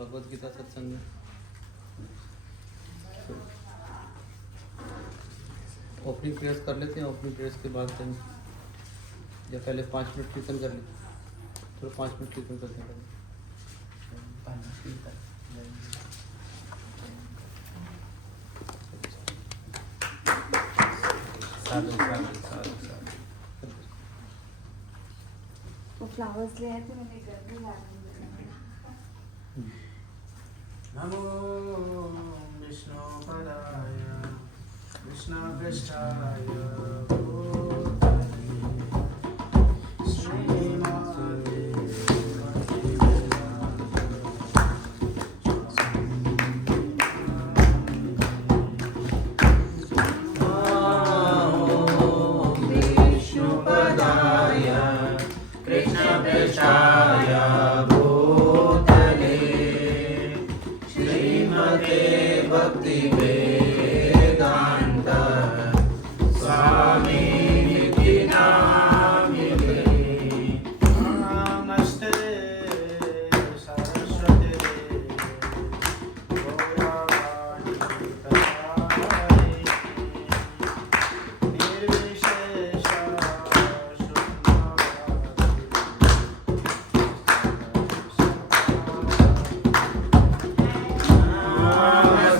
भगवत गीता सत्संग में opening prayers कर लेते हैं। ओपनिंग प्रेयर्स के बाद हम या पहले 5 मिनट कीर्तन कर लेते हैं। थोड़ा 5 मिनट कीर्तन करते हैं। साधु साधु साधु साधु। वो फ्लावर्स ले आए थे, मैंने घर में ला दिए। नमो विष्णुपदाय कृष्णपृष्ठाय भूतले श्रीमते विष्णुपदाय कृष्णपृष्ठाय भूतले श्रीमते भक्ति वेदांत स्वामी निधि नामिने। नमस्ते सरस्वती गौरवाणी प्रचारिणी निर्विशेष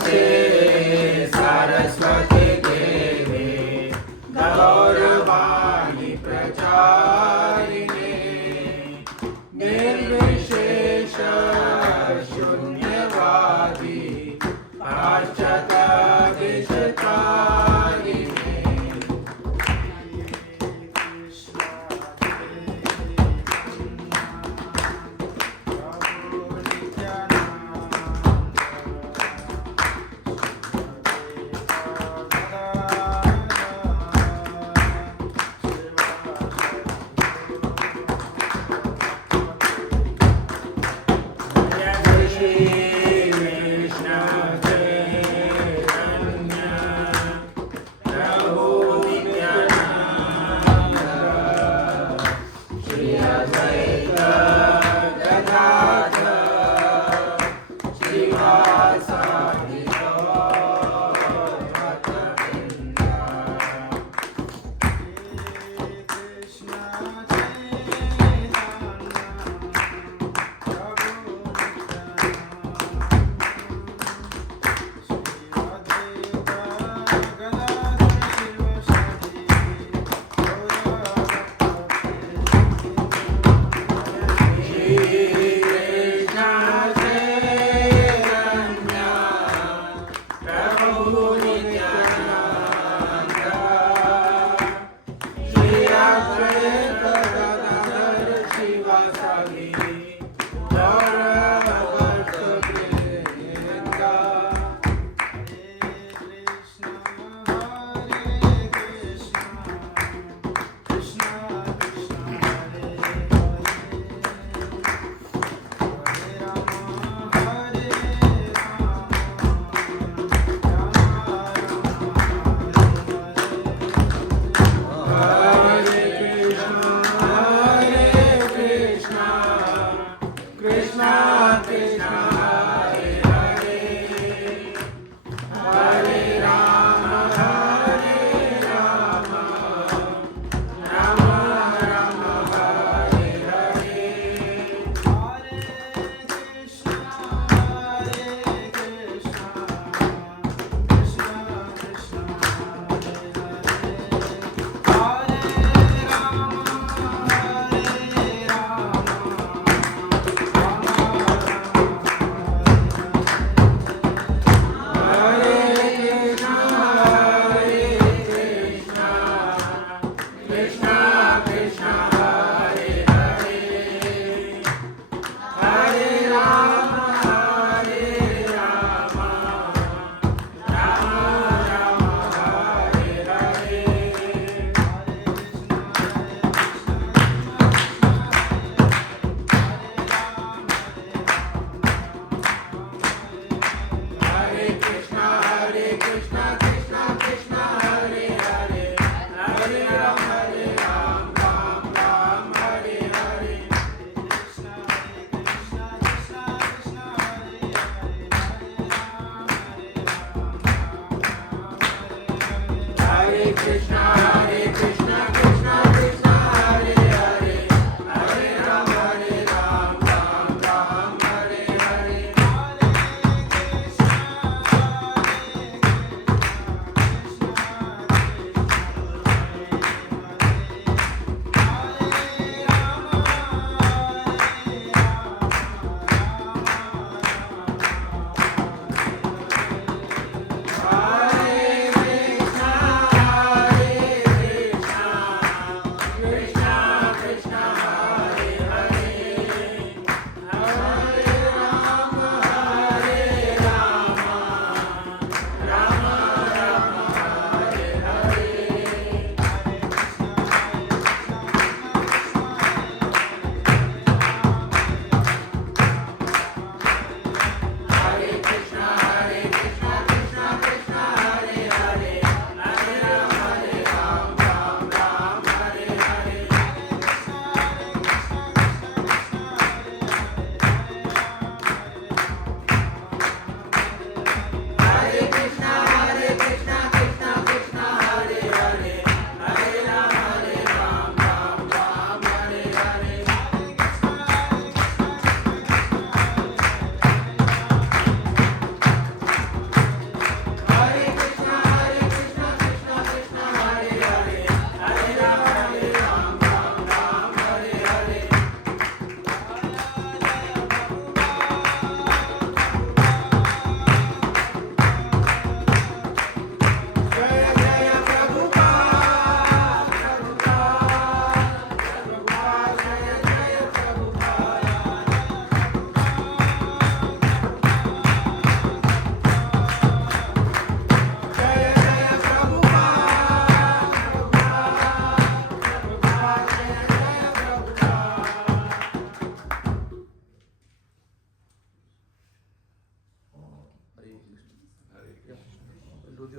नमस्ते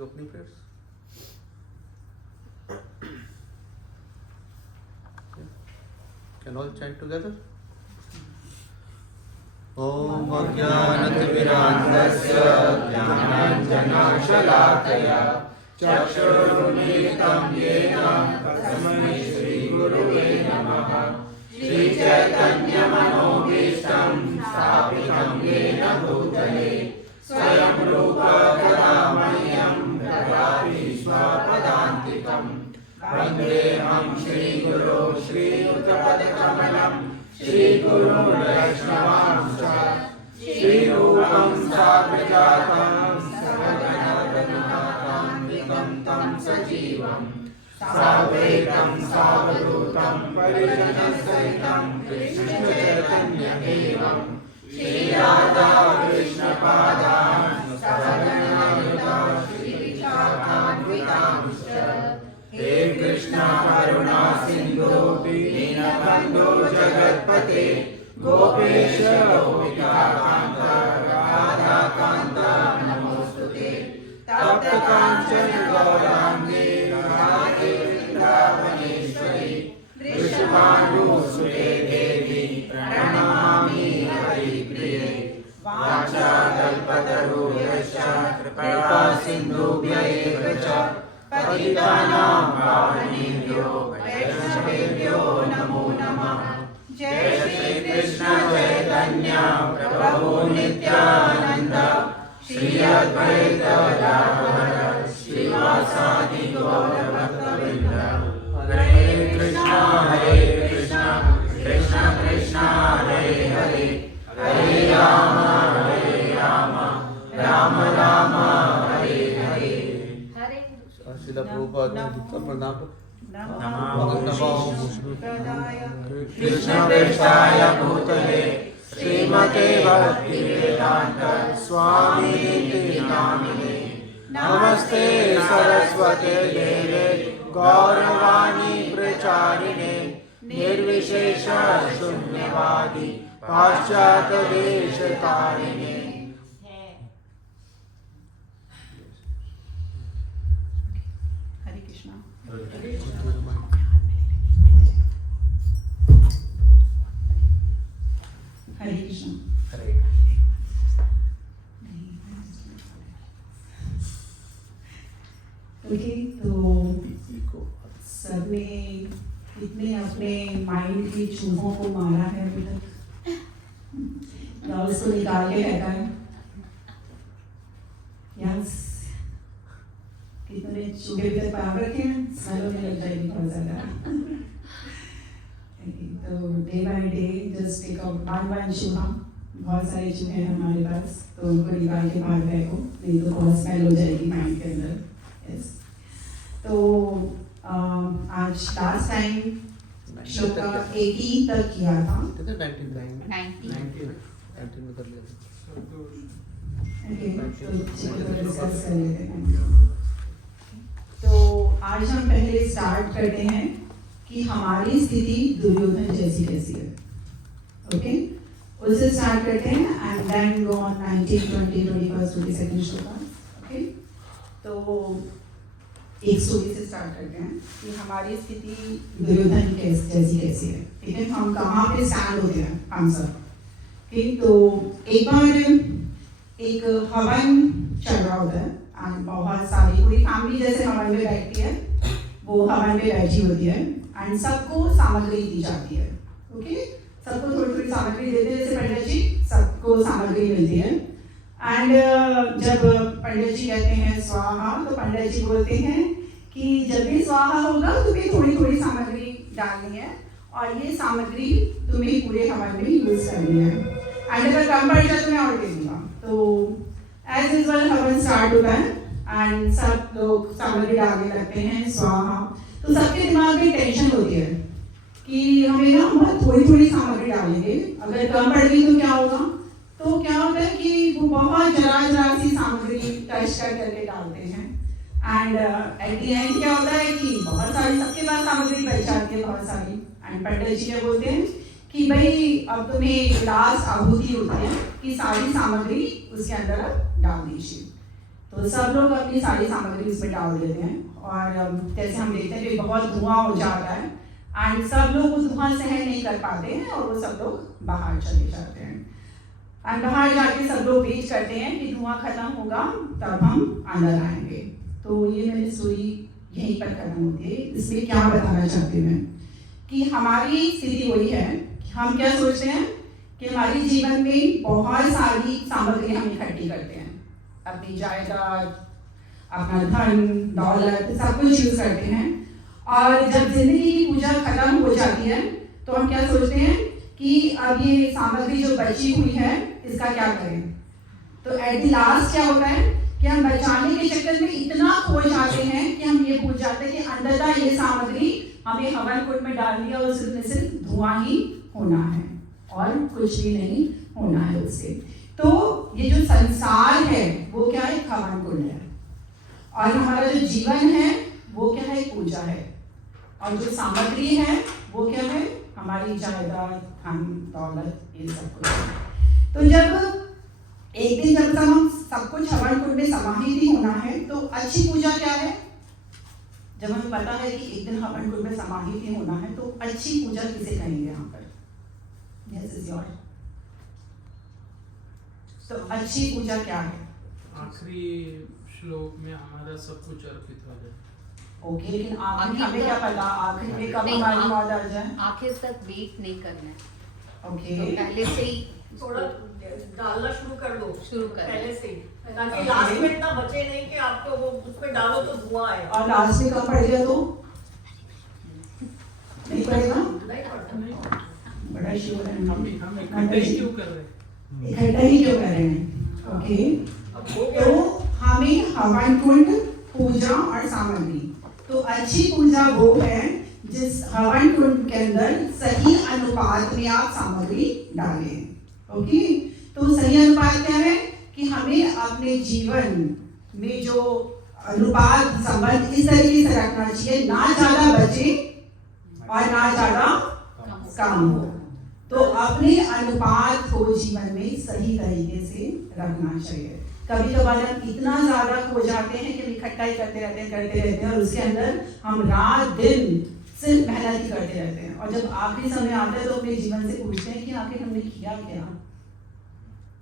the opening prayers. Can all chant together? Om Ajnanatimirandasya Jnananjanashalaakaya Chakshurunmilitam Yena Tasmai Shri Gurave Namaha Shri Chaitanya Manobhishtam Sthapitam Yena Bhutale Swayam Rupa Kadamahyam Dadapi Swapadantikam Vandeham Shri Guru Shri Uttapadakamalam Shri Guru Vaishnavamscha Shri Rupam Sagrajatam Sagana Raghunatam Vikam Tam Sajivam Savekam Savadutam Parijanasahitam Krishna Chaitanya Devam Shri Radha Krishna Padam Sagana Shri Vichakamritamscha He Krishna Karuna Sindhu Deenabandhu Jagatpate Gopesha Gopika Kanta Radha Kanta Namostute Tapta Kanchana Gaurangi Radhe Vrindavaneshwari Vrishabhanu Sute Devi Pranamami Hari Priye Vacha Kalpataru Yasha Kripa Sindhubhya Eva Cha Patitanam Pavanebhyo Vaishnavebhyo Namo Namah Jai Shri Krishna Chaitanya Prabhu Nityananda Shri Advaita Gadadhara Srivasadi Gaura Bhaktavrinda Hare Krishna Krishna Krishna Hare Hare Hare Rama Rama Rama Hare Hare Srila Prabhupada प्रणाम नमो कृष्ण प्रेष्ठाय भूतले श्रीमते भक्ति वेदांत स्वामी नामिने नमस्ते सरस्वते देवे गौरवाणी प्रचारिणे निर्विशेष शून्यवादी पाश्चात्य देशतारिणे हरे Krishna. Okay, तो सबने कितने अपने माइंड की चूहों को मारा है अभी तक, या उसको निकाल के रहता है? यस, कितने चूहे भी तक पार रखे हैं? स्मेल में लग जाएगी बहुत ज़्यादा। तो day by day just take out one चूहा, बहुत सारे चूहे हैं हमारे पास, तो उनको निकाल के बाहर फेंको, नहीं तो बहुत स्मेल हो जाएगी माइंड के अंदर। यस, तो आज लास्ट टाइम श्लोक 18 तक किया था। 19 में कर लिया था। ओके, तो डिस्कस कर लेते हैं। तो आज हम पहले स्टार्ट करते हैं कि हमारी स्थिति दुर्योधन जैसी कैसी है। ओके, उससे स्टार्ट करते हैं एंड देन गो ऑन 19, 20, 21, 22 श्लोक। ओके, तो एक स्टोरी से स्टार्ट करते हैं कि हमारी स्थिति दुर्योधन जैसी कैसी है। ठीक है, हम कहाँ पे स्टैंड होते हैं हम सब। ठीक, तो एक बार एक हवन चल रहा होता है एंड बहुत सारी पूरी फैमिली जैसे हवन में बैठती है, वो हवन में बैठी होती है एंड सबको सामग्री दी जाती है। ओके, सबको थोड़ी थोड़ी सामग्री देते हैं, जैसे पंडित जी सबको सामग्री मिलती है एंड जब पंडित जी कहते हैं स्वाहा, तो पंडित जी बोलते हैं कि जब भी स्वाहा होगा तुम्हें थोड़ी थोड़ी सामग्री डालनी है और ये सामग्री तुम्हें पूरे हवन में यूज करनी है एंड अगर कम पड़ जाए तो मैं और दे दूंगा। तो एज यूजुअल हवन स्टार्ट होता है एंड सब लोग सामग्री डालने लगते हैं स्वाहा। तो सबके दिमाग में टेंशन होती है कि हमें ना बहुत थोड़ी थोड़ी सामग्री डालेंगे, अगर कम पड़ गई तो क्या होगा। तो क्या होता है कि वो बहुत जरा सी सामग्री टच करके डालते हैं एंड एट द एंड क्या होता है कि बहुत सारी सबके पास सामग्री बच जाती है बहुत सारी एंड पंडित जी क्या बोलते हैं कि भाई अब तुम्हें लास्ट आहुति होती है कि सारी सामग्री उसके अंदर अब डाल दीजिए। तो सब लोग अपनी सारी सामग्री इसमें डाल देते हैं और जैसे हम देखते हैं कि बहुत धुआं हो जाता है एंड सब लोग वो धुआं सहन नहीं कर पाते हैं और वो सब लोग बाहर चले जाते हैं एंड बाहर जाके सब लोग वेट करते हैं कि धुआं खत्म होगा तब हम अंदर आएंगे। तो ये मेरी स्टोरी यहीं पर खत्म होती है। इसमें क्या बताना चाहती हूँ मैं कि हमारी स्थिति वही है कि हम क्या सोचते हैं कि हमारे जीवन में बहुत सारी सामग्री हम इकट्ठी करते हैं, अपनी जायदाद, अपना धन दौलत सब कुछ यूज करते हैं और जब जिंदगी की पूजा खत्म हो जाती है तो हम क्या सोचते हैं कि अब ये सामग्री जो बची हुई है इसका क्या करें। तो एट द लास्ट क्या होता है कि हम बचाने के चक्कर में इतना खो जाते हैं कि हम ये भूल जाते हैं कि अंदर ये सामग्री हमें हवन कुंड में डाल दिया और सिर्फ में सिर्फ धुआं ही होना है और कुछ भी नहीं होना है उससे। तो ये जो संसार है वो क्या है, हवन कुंड है और हमारा जो जीवन है वो क्या है, पूजा है और जो सामग्री है वो क्या है, हमारी जायदाद, धन दौलत, ये सब कुछ। तो जब एक दिन जब हम सब कुछ हवन कुंड में समाहित ही होना है तो अच्छी पूजा क्या है, जब हमें पता है कि एक दिन हवन कुंड में समाहित ही होना है तो अच्छी पूजा किसे कहेंगे यहाँ पर? Yes is your। तो अच्छी पूजा क्या है? आखिरी श्लोक में हमारा सब कुछ अर्पित हो जाए। ओके, लेकिन आखिर हमें क्या पता आखिर में कब हमारी मौत आ जाए? आखिर तक वेट नहीं करना है। ओके, तो पहले से ही थोड़ा डालना शुरू कर दो, शुरू कर पहले से ही, ताकि लास्ट में इतना बचे नहीं कि आपको वो उसमें डालो तो धुआं आए और लास्ट में कब पड़ गया तो नहीं पड़ेगा? नहीं पड़ता। बड़ा श्योर है हम इकट्ठे ही क्यों कर रहे हैं? इकट्ठा ही क्यों कर रहे हैं? ओके, अब हो गया। तो हमें हवन कुंड, पूजा और सामग्री, तो अच्छी पूजा वो है जिस हवन कुंड के अंदर सही अनुपात में आप सामग्री डालें। ओके, तो सही अनुपात क्या है कि हमें अपने जीवन में जो अनुपात संबंध इस तरीके से रखना चाहिए, ना ज्यादा बचे और ना ज्यादा कम हो। तो अपने अनुपात को जीवन में सही तरीके से रखना चाहिए। कभी कभार हम इतना ज्यादा खो जाते हैं कि हम इकट्ठा ही करते रहते हैं और उसके अंदर हम रात दिन सिर्फ मेहनत ही करते रहते हैं और जब आखिरी समय आता है तो अपने जीवन से पूछते हैं कि आखिर हमने किया क्या?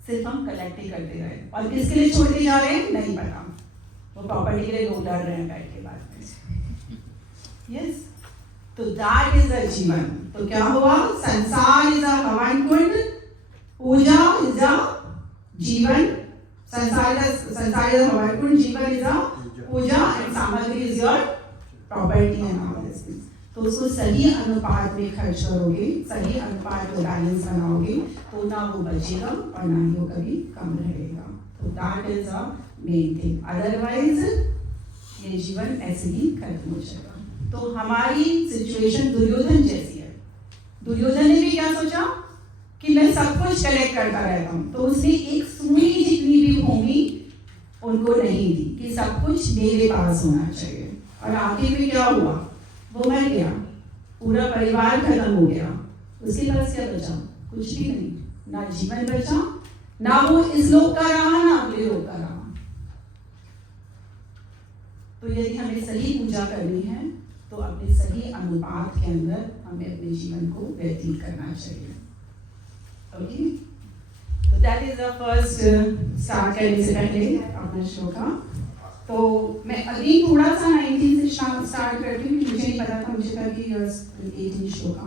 सिर्फ हम कलेक्ट ही करते रहे और किसके लिए छोड़ते जा रहे हैं नहीं पता। वो प्रॉपर्टी के लिए लोग लड़ रहे हैं बैठ के बाद में। यस, तो दैट इज द जीवन। तो क्या हुआ? संसार इज अ हवन कुंड, पूजा इज अ जीवन, संसार इज अ हवन कुंड, जीवन इज अ पूजा एंड सामग्री is your property and all this things. तो उसको सही अनुपात में खर्च करोगे, सही अनुपात में बैलेंस बनाओगे तो ना वो बचेगा और ना ही वो कभी कम रहेगा। तो that is a main thing, otherwise ये जीवन ऐसे ही खत्म हो जाएगा। तो हमारी सिचुएशन दुर्योधन जैसी है। दुर्योधन ने भी क्या सोचा कि मैं सब कुछ कलेक्ट करता रहता हूँ, तो उसने एक सुई जितनी भी भूमि उनको नहीं दी कि सब कुछ मेरे पास होना चाहिए और आखिर में क्या हुआ? वो मर गया, पूरा परिवार खत्म हो गया, उसके पास क्या बचा? कुछ भी नहीं, ना जीवन बचा, ना वो इस लोक का रहा ना अगले लोक का रहा। तो यदि हमें सही पूजा करनी है तो अपने सही अनुपात के अंदर हमें अपने जीवन को व्यतीत करना चाहिए। ओके, तो that is the first start करने से पहले अपना शो का। तो मैं अभी थोड़ा सा 19 से स्टार्ट करती हूँ, मुझे नहीं पता था, मुझे था कि 18 शो का।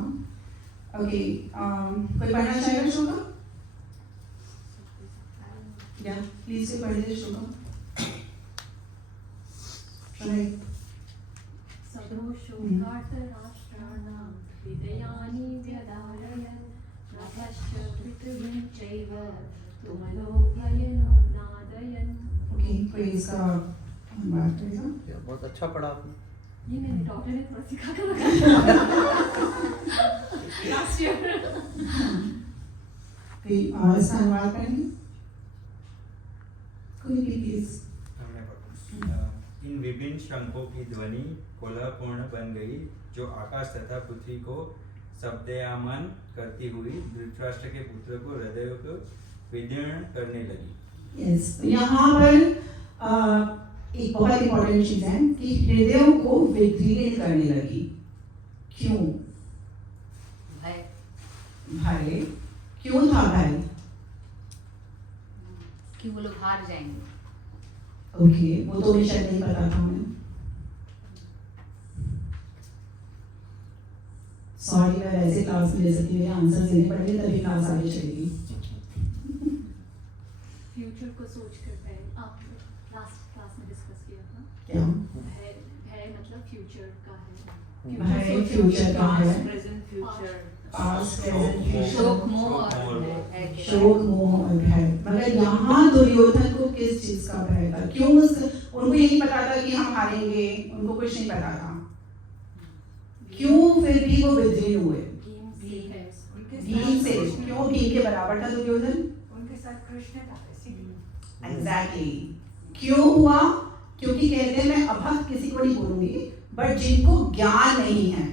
ओके, कोई पढ़ना चाहेगा शो का? या प्लीज से पढ़ दीजिए शो का। सदोषोघातराष्ट्राणां हृदयानि व्यदारयन् नभश्च पृथिवीं चैव तुमलोभयनो नादयन्। ओके, कोई इसका बात करेगा? बहुत अच्छा पढ़ा आपने। ये मेरे डॉक्टर ने थोड़ा सिखा कर रखा लास्ट ईयर। कोई और इसका अनुवाद करेंगे? कोई भी प्लीज। इन विभिन्न शंखों की ध्वनि कोलाहलपूर्ण बन गई जो आकाश तथा पृथ्वी को शब्दयामन करती हुई धृतराष्ट्र के पुत्र को हृदय को विदीर्ण करने लगी। यस, यहाँ पर एक बहुत इंपॉर्टेंट चीज है कि हृदयों को विदीर्ण करने लगी। क्यों? भय। भय क्यों था भय? कि वो लोग हार जाएंगे। ओके, वो तो मुझे शायद नहीं पता था। मैं सॉरी, मैं वैसे क्लास में ले सकती हूँ, आंसर देने पड़ेंगे तभी क्लास आगे चलेगी। फ्यूचर को सोच कर पहले आप लास्ट क्लास में डिस्कस किया था। क्या? भय मतलब फ्यूचर का है। भय फ्यूचर का है, present future past present future, शोक मोह और भय के शोक मोह और भय। मगर यहाँ दुर्योधन को किस चीज का भय था? क्यों? उनको यही पता था कि हम हारेंगे, उनको कुछ नहीं पता था। क्यों फिर भी वो विद्रोही हुए? भीम से। क्यों भीम के बराबर था दुर्योधन? उनके साथ कृष्ण था इसीलिए। एग्जैक्टली। क्यों हुआ? क्योंकि कहते हैं, मैं अभक्त किसी को नहीं बोलूंगी, बट जिनको ज्ञान नहीं है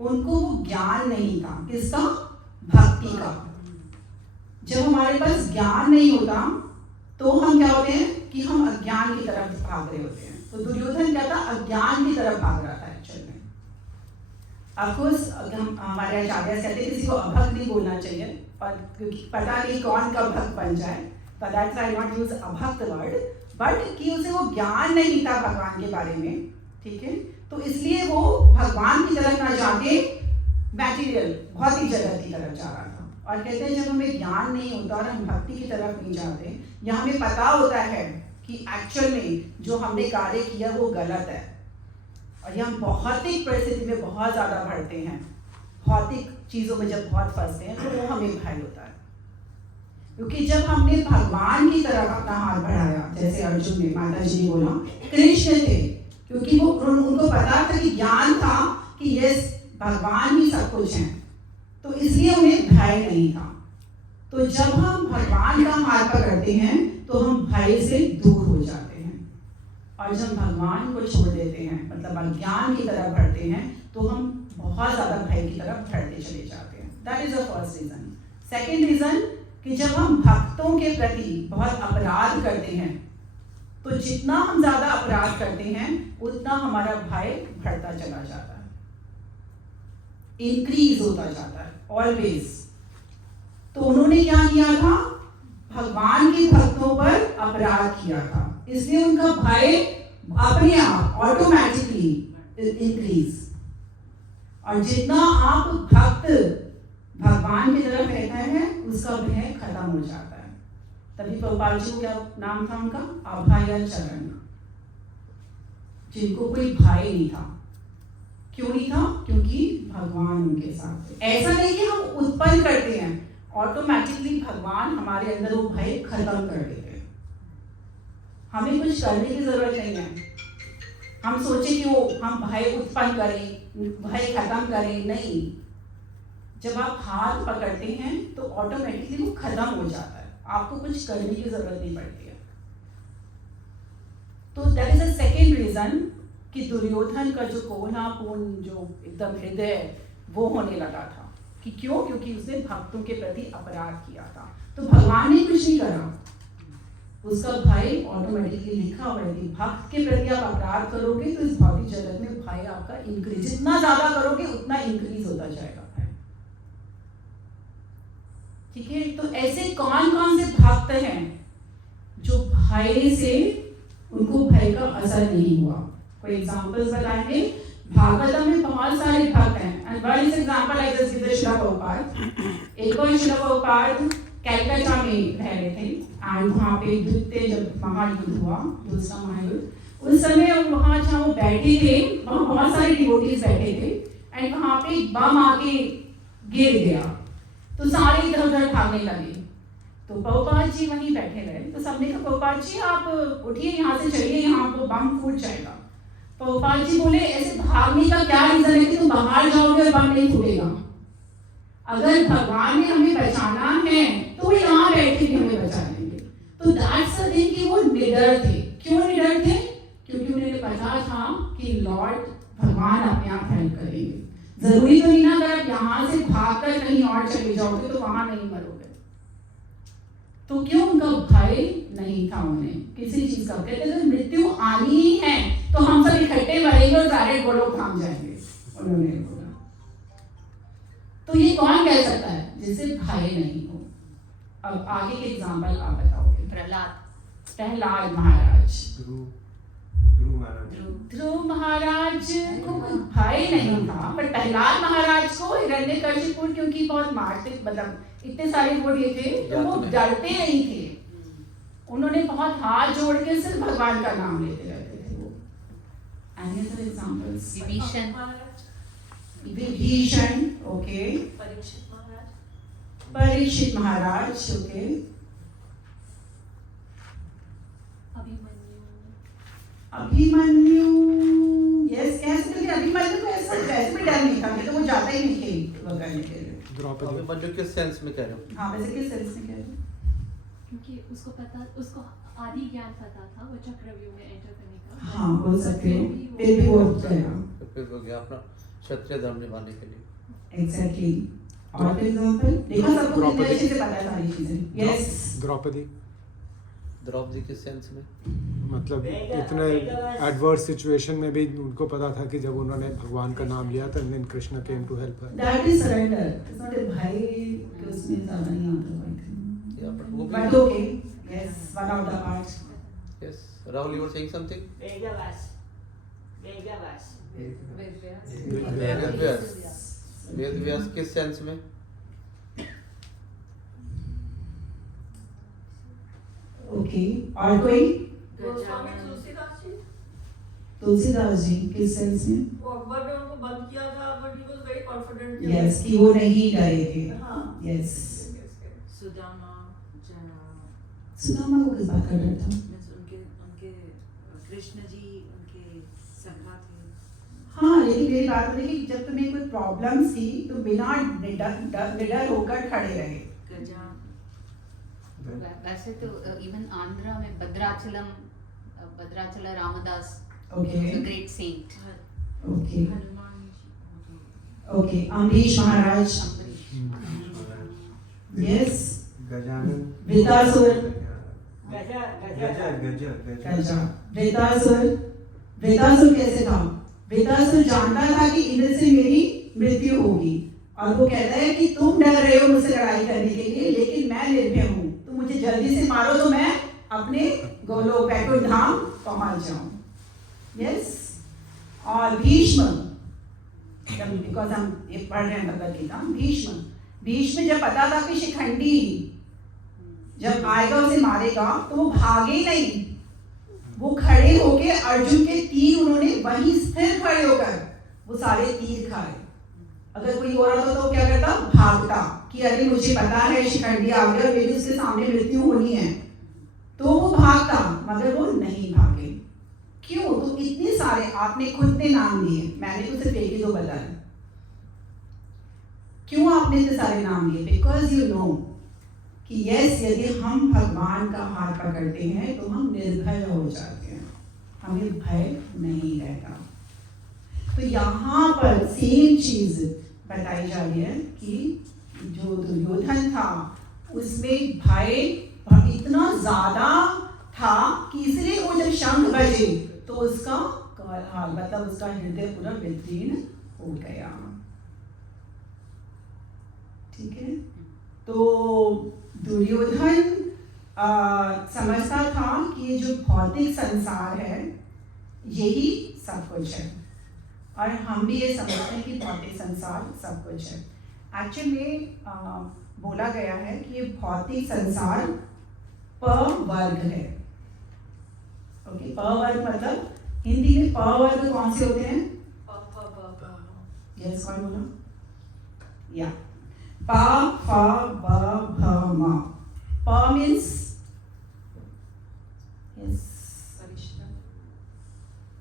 उनको वो ज्ञान नहीं था। किसका? भक्ति का। जब हमारे पास ज्ञान नहीं होता तो हम क्या होते हैं कि हम अज्ञान की तरफ भाग रहे होते हैं। तो दुर्योधन क्या था? अज्ञान की तरफ भाग रहा था एक्चुअल में। ऑफकोर्स हमारे आचार्य कहते हैं किसी को अभक्त नहीं बोलना चाहिए, पर क्योंकि पता नहीं कौन कब भक्त बन जाए, but that's why I not use अभक्त वर्ड, बट कि उसे वो ज्ञान नहीं था भगवान के बारे में, ठीक है? तो इसलिए वो भगवान की तरफ ना जाके मैटेरियल भौतिक जगत की तरफ जा रहा था। और कहते हैं जब हमें ज्ञान नहीं होता और हम भक्ति की तरफ नहीं जाते, या हमें पता होता है कि एक्चुअल में जो हमने कार्य किया वो गलत है, और ये हम भौतिक परिस्थिति में बहुत ज़्यादा बढ़ते हैं, भौतिक चीज़ों में जब बहुत फंसते हैं तो वो हमें भय होता है। क्योंकि जब हमने भगवान की तरफ अपना हाथ बढ़ाया, जैसे अर्जुन ने, माता जी ने बोला, कृष्ण थे, क्योंकि वो उनको पता था कि ज्ञान था कि यस भगवान ही सब कुछ है, तो इसलिए उन्हें भय नहीं था। तो जब हम भगवान का हाथ पकड़ते हैं तो हम भय से दूर हो जाते हैं, और जब भगवान को छोड़ देते हैं, मतलब अज्ञान की तरफ बढ़ते हैं, तो हम बहुत ज़्यादा भय की तरफ बढ़ते चले जाते हैं। That is the first reason. Second reason कि जब हम भक्तों के प्रति बहुत अपराध करते हैं, तो जितना हम ज़्यादा अपराध करते हैं उतना हमारा भय बढ़ता चला जाता है, इंक्रीज होता जाता है ऑलवेज। तो उन्होंने क्या किया था? भगवान के भक्तों पर अपराध किया था, इसलिए उनका भय अपने आप ऑटोमेटिकली इंक्रीज। और जितना आप भक्त भगवान की तरफ रहता है उसका भय खत्म हो जाता है। तभी प्रभुपाद जी को क्या नाम था उनका? अभय चरण, जिनको कोई भय नहीं था। क्यों नहीं था? क्योंकि भगवान उनके साथ थे। ऐसा नहीं कि हम उत्पन्न करते हैं, ऑटोमेटिकली भगवान हमारे अंदर वो भय खत्म कर देते हैं। हमें कुछ करने की जरूरत नहीं है, हम सोचे कि वो हम भय उत्पन्न करें, भय खत्म करें, नहीं। जब आप हाथ पकड़ते हैं तो ऑटोमेटिकली वो खत्म हो जाता है, आपको कुछ करने की जरूरत नहीं पड़ती है। तो that is the second reason कि दुर्योधन का जो कोहनापूर्ण जो एकदम हृदय वो होने लगा था। कि क्यों? क्योंकि उसने भक्तों के प्रति अपराध किया था। तो भगवान ने कुछ नहीं करा, उसका भय ऑटोमेटिकली लिखा हुआ है कि भक्त के प्रति आप अपराध करोगे तो इस भौतिक जगत में भय आपका इंक्रीज, जितना ज्यादा करोगे उतना इंक्रीज होता जाएगा। ठीक है? तो ऐसे कौन कौन से भक्त हैं जो भय से उनको भय का असर नहीं हुआ? कोई एग्जांपल्स बताएंगे? भागवतम में बहुत सारे भक्त हैं, and one is example I just give the Srila Prabhupada. एक बार श्रील प्रभुपाद कलकत्ता में रह रहे थे, एंड वहाँ पे द्वितीय जब महायुद्ध हुआ, दूसरा महायुद्ध, उस समय वहाँ जहाँ वो बैठे थे वहाँ बहुत सारे डिवोटीज बैठे थे, एंड वहाँ पे बम आके गिर गया तो सारे इधर उधर भागने लगे। तो प्रभुपाद जी वहीं बैठे रहे, तो सबने कहा प्रभुपाद जी आप उठिए, यहाँ से चलिए, यहाँ वो बम फूट जाएगा। प्रभुपाद जी बोले ऐसे भागने का क्या रीजन है कि तुम बाहर जाओगे और बम नहीं फूटेगा? अगर भगवान ने हमें बचाना है तो वो यहाँ बैठ के हमें बचा लेंगे। तो दैट्स द थिंग कि वो निडर थे। क्यों निडर थे? क्योंकि उन्हें पता था कि लॉर्ड भगवान अपने आप हेल्प करेंगे। जरूरी तो नहीं ना अगर आप यहाँ से भागकर कहीं और चले जाओगे तो वहां नहीं मरोगे। तो क्यों? उनका भय भय नहीं था उन्हें किसी चीज का। कहते थे मृत्यु आनी ही है तो हम सब इकट्ठे मरेंगे और सारे गोलोक थाम जाएंगे, उन्होंने बोला। तो ये कौन कह सकता है जिसे भय नहीं हो? अब आगे के एग्जाम्पल आप बताओगे। प्रहलाद महाराज, ध्रुव महाराज को कोई भय नहीं था, पर प्रहलाद महाराज को हिरण्यकशिपु क्योंकि बहुत मारते, मतलब इतने सारे वो ये थे तो वो डरते नहीं थे। उन्होंने बहुत हाथ जोड़ के सिर्फ भगवान का नाम लेते रहते थे वो। Any other examples? Vibhishan, okay. Parikshit Maharaj, okay. Abhimanyu, yes, कह सकते हैं अभिमन्यु को ऐसा वैसे भी डर नहीं था, नहीं तो वो जाता ही नहीं खेल वगैरह के लिए। अभिमन्यु किस सेंस में कह रहे हो? हाँ, वैसे किस सेंस में कह रहे हो? क्योंकि उसको आदि ज्ञान पता था वो चक्रव्यूह में एंटर करने का। हाँ, बोल सकते हो, फिर भी वो गया। तो फिर हो गया अपना क्षत्रिय धर्म निभाने के लिए। एग्जैक्टली। और एग्जांपल देखो, सबको कितने अच्छे से पता है सारी चीजें। यस, द्रौपदी किस सेंस में? मतलब इतने एडवर्स सिचुएशन में भी उनको पता था कि जब उन्होंने भगवान का नाम लिया तो then Krishna came to help her. That is surrender. It's not a भाई कि उसमें ज्यादा नहीं आता भाई। या बट वो but okay, yes, one of the part. Yes, Rahul, you were saying something? Ved Vyas किस सेंस में? ओके, और कोई? स्वामी तुलसीदास जी। तुलसीदास जी किस सेंस में? वो अकबर ने उनको बंद किया था, but he was very confident. Yes, कि वो नहीं डरे थे। हाँ, यस। सुदामा सुदामा को किस बात का डर था? उनके कृष्ण जी उनके सखा थे। हाँ, लेकिन मेरी बात है कि जब तुम्हें कोई प्रॉब्लम्स थी तो बिना निडर होकर खड़े रहे। गजा वैसे तो इवन आंध्रा में Bhadrachalam Ramdas, okay, great saint. Okay, Hanuman okay. Ambarish Maharaj, yes. Gajanan, Vritasur, Gaja Vritasur कैसे था? वृतासुर जानता था कि इंद्र से मेरी मृत्यु होगी और वो कहता है कि तुम डर रहे हो मुझसे लड़ाई करने के लिए, लेकिन मैं निर्भय हूँ, तो मुझे जल्दी से मारो तो मैं अपने गोलोक वैकुंठ धाम पहुंच जाऊं। यस। और भीष्म, बिकॉज हम ये पढ़ रहे हैं भगवद गीता, भीष्म जब पता था कि शिखंडी जब आएगा उसे मारेगा तो वो भागे नहीं, वो खड़े होके अर्जुन के तीर उन्होंने वहीं स्थिर खड़े होकर वो सारे तीर खाए। अगर कोई और होता तो क्या करता? भागता कि अरे मुझे पता है शिखंडी आ गया और मेरी उसके सामने मृत्यु होनी है, तो वो भागता, मगर वो नहीं भागे। क्यों? तो इतने सारे आपने खुद ने नाम लिए, मैंने तो सिर्फ एक ही दो बताए। क्यों आपने इतने सारे नाम लिए? बिकॉज यू नो कि यस, यदि हम भगवान का हाथ पकड़ते हैं तो हम निर्भय हो जाते हैं, हमें भय नहीं रहता। तो यहाँ पर सेम चीज बताई जा रही है कि जो दुर्योधन था उसमें भय इतना ज्यादा था कि इसलिए वो जब शंख बजे तो उसका हाल, मतलब उसका हृदय पूरा विदीर्ण हो गया। ठीक है, तो दुर्योधन समझता था कि ये जो भौतिक संसार है यही सब कुछ है, और हम भी ये समझते हैं कि भौतिक संसार सब कुछ है। एक्चुअली बोला गया है कि ये भौतिक संसार प वर्ग है। ओके, प वर्ग मतलब हिंदी में प वर्ग कौन से होते हैं? यस, कौन बोला? या प फ ब भ म। प मीन्स यस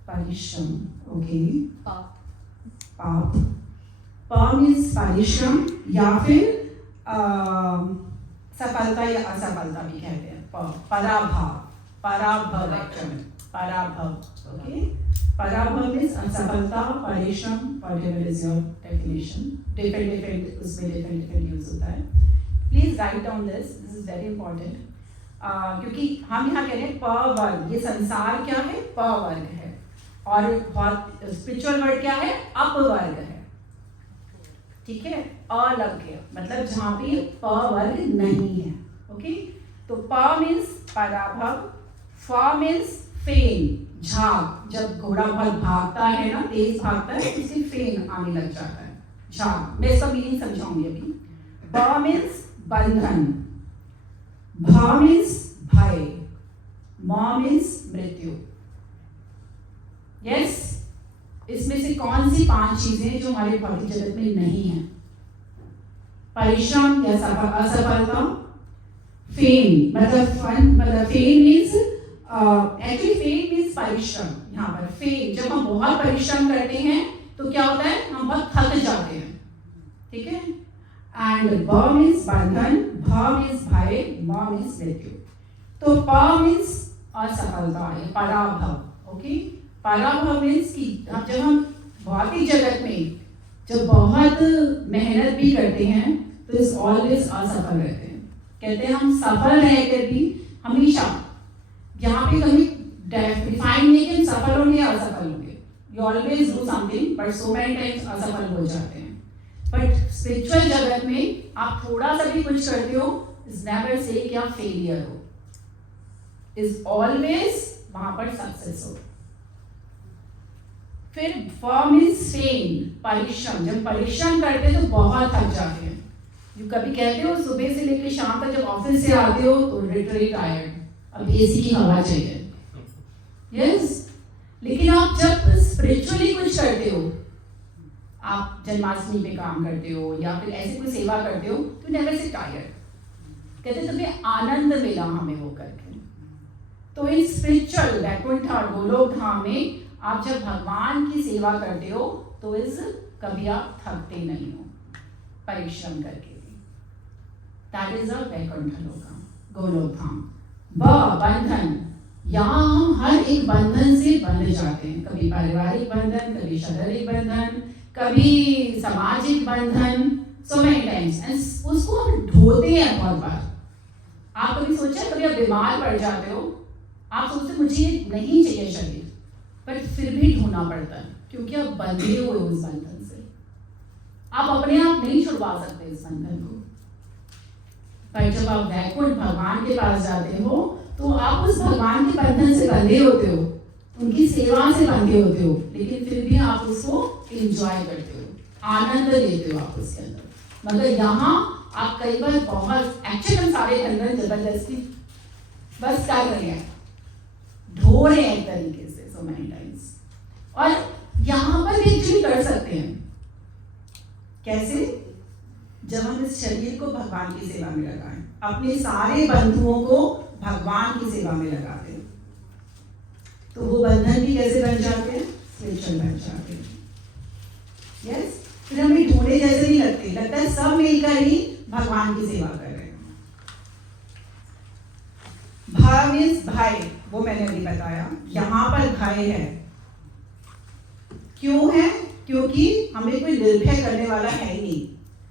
परिश्रम। ओके, पाप। प मीन्स परिश्रम या फिर सफलता या असफलता भी कहते हैं। पराभव एक्चुअली, पराभव। ओके, पराभव मीन्स असफलता, परिश्रम, whatever is your definition, different उसमें different यूज होता है। Please write down this is very important. क्योंकि हम यहाँ कह रहे हैं प वर्ग, ये संसार क्या है, प वर्ग है, और बहुत स्पिरिचुअल वर्ड क्या है, अप वर्ग है, ठीक है, अलग, मतलब जहाँ पे प वर्ग नहीं है। ओके, तो प मीन्स पराभव, फ मीन्स फेन, झाग, जब घोड़ा बहुत भागता है ना, तेज भागता है तो उसे फेन आने लग जाता है, झाग। मैं इसका मीनिंग समझाऊंगी अभी। ब मीन्स बंधन, भ मीन्स भय, म मीन्स मृत्यु। यस, इसमें से कौन सी 5 चीजें जो हमारे भौतिक जगत में नहीं है? परिश्रम या असफलता, फेम मतलब फन, मतलब fame means actually fame means परिश्रम। यहाँ पर फेम, जब हम बहुत परिश्रम करते हैं तो क्या होता है, हम बहुत थक जाते हैं, ठीक है। एंड ब मीन्स बंधन, भ मीन्स भय, म मीन्स मृत्यु। तो प मीन्स असफलता है, पराभव। ओके, पराभव मीन्स कि अब जब हम भौतिक जगत में जब बहुत मेहनत भी करते हैं तो इस ऑलवेज असफल रहते हैं। कहते हैं हम सफल रहकर भी हमेशा, यहाँ पे कभी डिफाइन नहीं कि हम सफल होंगे या असफल होंगे। You always do something but so many times असफल हो जाते हैं। बट स्पिरिचुअल जगत में आप थोड़ा सा भी कुछ करते हो, इज नेवर से कि आप फेलियर हो, इज ऑलवेज वहां पर सक्सेस हो। फिर फ मीन्स फेन, परिश्रम, जब परिश्रम करते हो तो बहुत थक जाते हैं। यू कभी कहते हो सुबह से लेकर शाम तक जब ऑफिस से आते हो तो लिटरली टायर्ड, अब एसी की हवा चाहिए। यस, लेकिन आप जब स्पिरिचुअली कुछ करते हो, आप जन्माष्टमी पे काम करते हो या फिर ऐसी कोई सेवा करते हो, तो नेवर से टायर्ड। कहते तुम्हें आनंद मिला हमें वो करके। तो इन स्पिरिचुअल वैकुंठ और गोलोक धाम में आप जब भगवान की सेवा करते हो तो इस कभी आप थकते नहीं हो परिश्रम करके भी। That is a Vaikunth Golok Dham. ब बंधन, यहाँ हम हर एक बंधन से बंध जाते हैं, कभी पारिवारिक बंधन, कभी शारीरिक बंधन, कभी सामाजिक बंधन, सो मेनी टाइम्स, एंड उसको हम ढोते हैं बहुत बार। आप कभी सोचा, कभी आप बीमार पड़ जाते हो, आप सोचते मुझे ये नहीं चाहिए शरीर, पर फिर भी ढूंढना पड़ता है क्योंकि आप बंधे हुए हो इस बंधन से। आप अपने आप नहीं छुड़वा सकते इस बंधन को। पर जब आप वैकुंठ भगवान के पास जाते हो तो आप उस भगवान के बंधन से बंधे होते हो, उनकी सेवा से बंधे होते हो, लेकिन फिर भी आप उसको एंजॉय करते हो, आनंद लेते हो आप उसके अंदर। मतलब यहाँ आप कई बार बहुत एक्चुअली हम सारे बंधन जबरदस्ती बस कर रहे हैं, ढो रहे हैं एक तरीके से so many times। और यहाँ पर भी एक्चुअली कर सकते हैं। कैसे? जब हम इस शरीर को भगवान की सेवा में लगाएं, अपने सारे बंधुओं को भगवान की सेवा में लगाते हैं, तो वो बंधन भी कैसे बन जाते हैं? स्पिरिचुअल बन जाते हैं। यस, फिर हमें ढूंढे जैसे नहीं लगते, लगता है सब मिलकर ही भगवान की सेवा कर रहे हैं। भय मीन्स भय, वो मैंने अभी बताया, यहाँ पर भय है। क्यों है? क्योंकि हमें कोई निर्भय करने वाला है ही नहीं,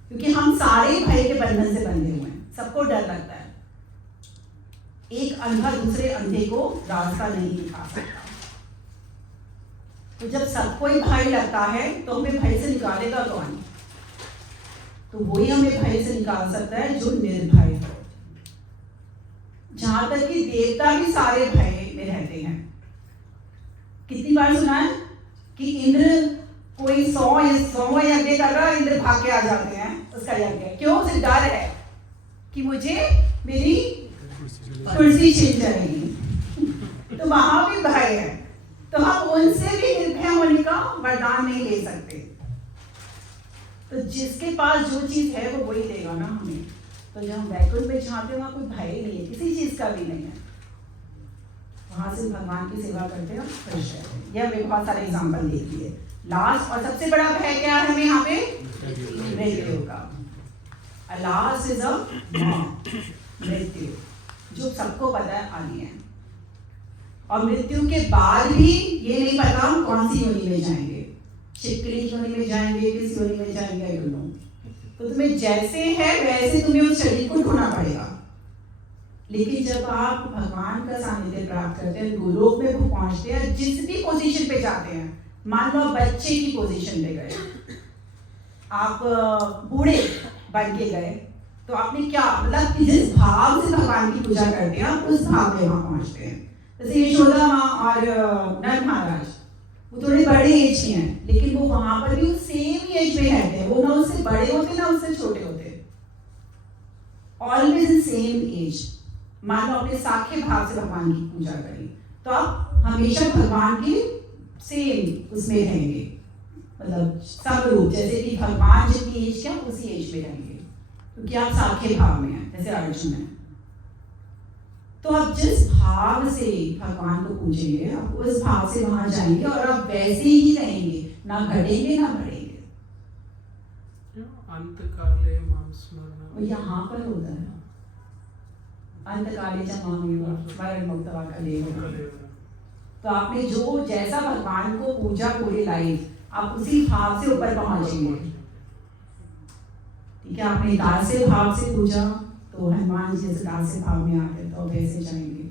क्योंकि हम सारे भय के बंधन से बंधे हुए हैं। सबको डर लगता है, एक अंधा दूसरे अंधे को रास्ता नहीं दिखा सकता। तो जब सबको ही भय लगता है तो हमें भय से निकालेगा कौन? तो वही हमें भय से निकाल सकता है जो निर्भय हो। जहां तक कि देवता भी सारे भय में रहते हैं। कितनी बार सुना है कि इंद्र कोई 100 यज्ञ कर रहा है, इंद्र भाग के आ जाते हैं उसका यज्ञ। क्यों? उसे डर है कि मुझे मेरी कुर्सी छिन जाएगी। तो वहां भी भय है, तो हम उनसे भी निर्भय होने का वरदान नहीं ले सकते। तो जिसके पास जो चीज है वो वही देगा ना हमें। तो जब हम वैकुंठ में चाहते हैं वहां कोई भय नहीं है, किसी चीज का भी नहीं है, वहां से भगवान की सेवा करते हैं, खुश रहते हैं। यह हमें बहुत सारे एग्जाम्पल देख लिए। लास्ट और सबसे बड़ा भय क्या है हमें यहाँ पे? मृत्यु का। लास्ट इज अ मृत्यु, जो सबको पता है आनी है। और मृत्यु के बाद भी ये नहीं पता हम कौन सी योनि में जाएंगे, छिपकली योनि में जाएंगे, किस योनि में जाएंगे, आई डोंट नो। तो तुम्हें जैसे है वैसे तुम्हें उस शरीर को ढूंढना पड़ेगा। लेकिन जब आप भगवान का सानिध्य प्राप्त करते हैं, गोलोक में वो पहुंचते हैं, जिस भी पोजीशन पे जाते हैं, मान लो बच्चे की पोजीशन पे गए, आप बूढ़े बन के गए, तो आपने क्या मतलब कि जिस भाव से भगवान की पूजा करते हैं आप उस भाव में वहां पहुंचते हैं। जैसे यशोदा माँ और नंद महाराज, वो थोड़े बड़े एज के हैं, लेकिन वो वहां पर भी सेम एज में रहते हैं, वो ना उससे बड़े होते ना उससे छोटे होते, ऑलवेज इन सेम एज। मान लो अपने साखे भाव से भगवान की पूजा करें तो आप हमेशा भगवान के सेम उसमें रहेंगे, मतलब सब रूप, जैसे कि भगवान जितनी एज क्या उसी एज में रहेंगे, क्योंकि आप साखे भाव में हैं, जैसे अर्जुन है। तो आप जिस भाव से भगवान को पूजेंगे, आप उस भाव से वहां जाएंगे और आप वैसे ही रहेंगे, ना घटेंगे ना बढ़ेंगे। अंतकाले माम स्मरण, और यहाँ पर होता है अंतकाले च मामेव स्मरण मुक्त्वा कलेव। तो आपने जो जैसा भगवान को पूजा पूरी लाइफ, आप उसी भाव से ऊपर पहुंचेंगे। ठीक है, आपने दास्य भाव से पूजा तो हनुमान जी जैसे दास्य भाव में आते हैं, तो वैसे जाएंगे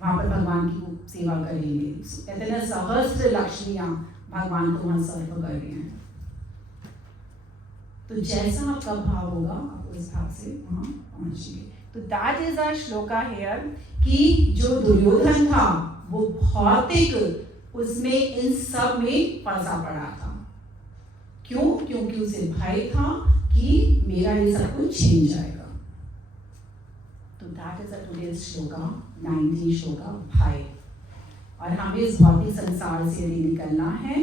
वहां पर भगवान की सेवा करेंगे। कहते हैं सहस्त्र लक्ष्मियां भगवान को वहां सर्व कर रहे हैं। तो जैसा आपका भाव होगा आप उस भाव से वहां पहुंचेंगे। तो that is our shloka here कि जो दुर्योधन था वो भौतिक उसमें इन सब में फंसा पड़ा था। क्यों? क्योंकि उसे भय था कि मेरा ये सब कुछ छीन जाएगा। तो that is today's shloka 19 shloka भय। और हमें इस भौतिक संसार से यदि निकलना है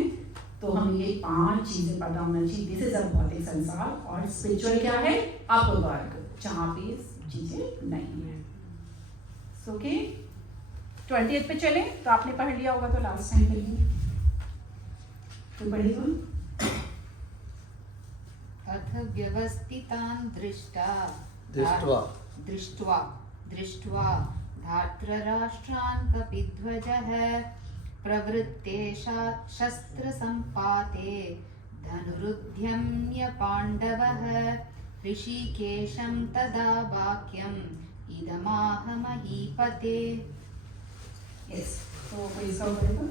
तो हमें ये 5 चीजें पता होना चाहिए। दिस इज अ भौतिक संसार, और स्पिरिचुअल क्या है? अपवर्ग, जहाँ पे चीजें नहीं है। सो के 20th पे चले तो आपने पढ़ लिया होगा, तो लास्ट टाइम पढ़िए तो पढ़िएगा। अथ व्यवस्थितान् दृष्ट्वा धार्तराष्ट्रान् कपिध्वजः प्रवृत्ते शस्त्रसम्पाते धनुरुद्यम्य पाण्डवः ऋषिकेशं तदा वाक्यम् इदमाह महीपते। यस, तो कोई इसका पढ़ेगा?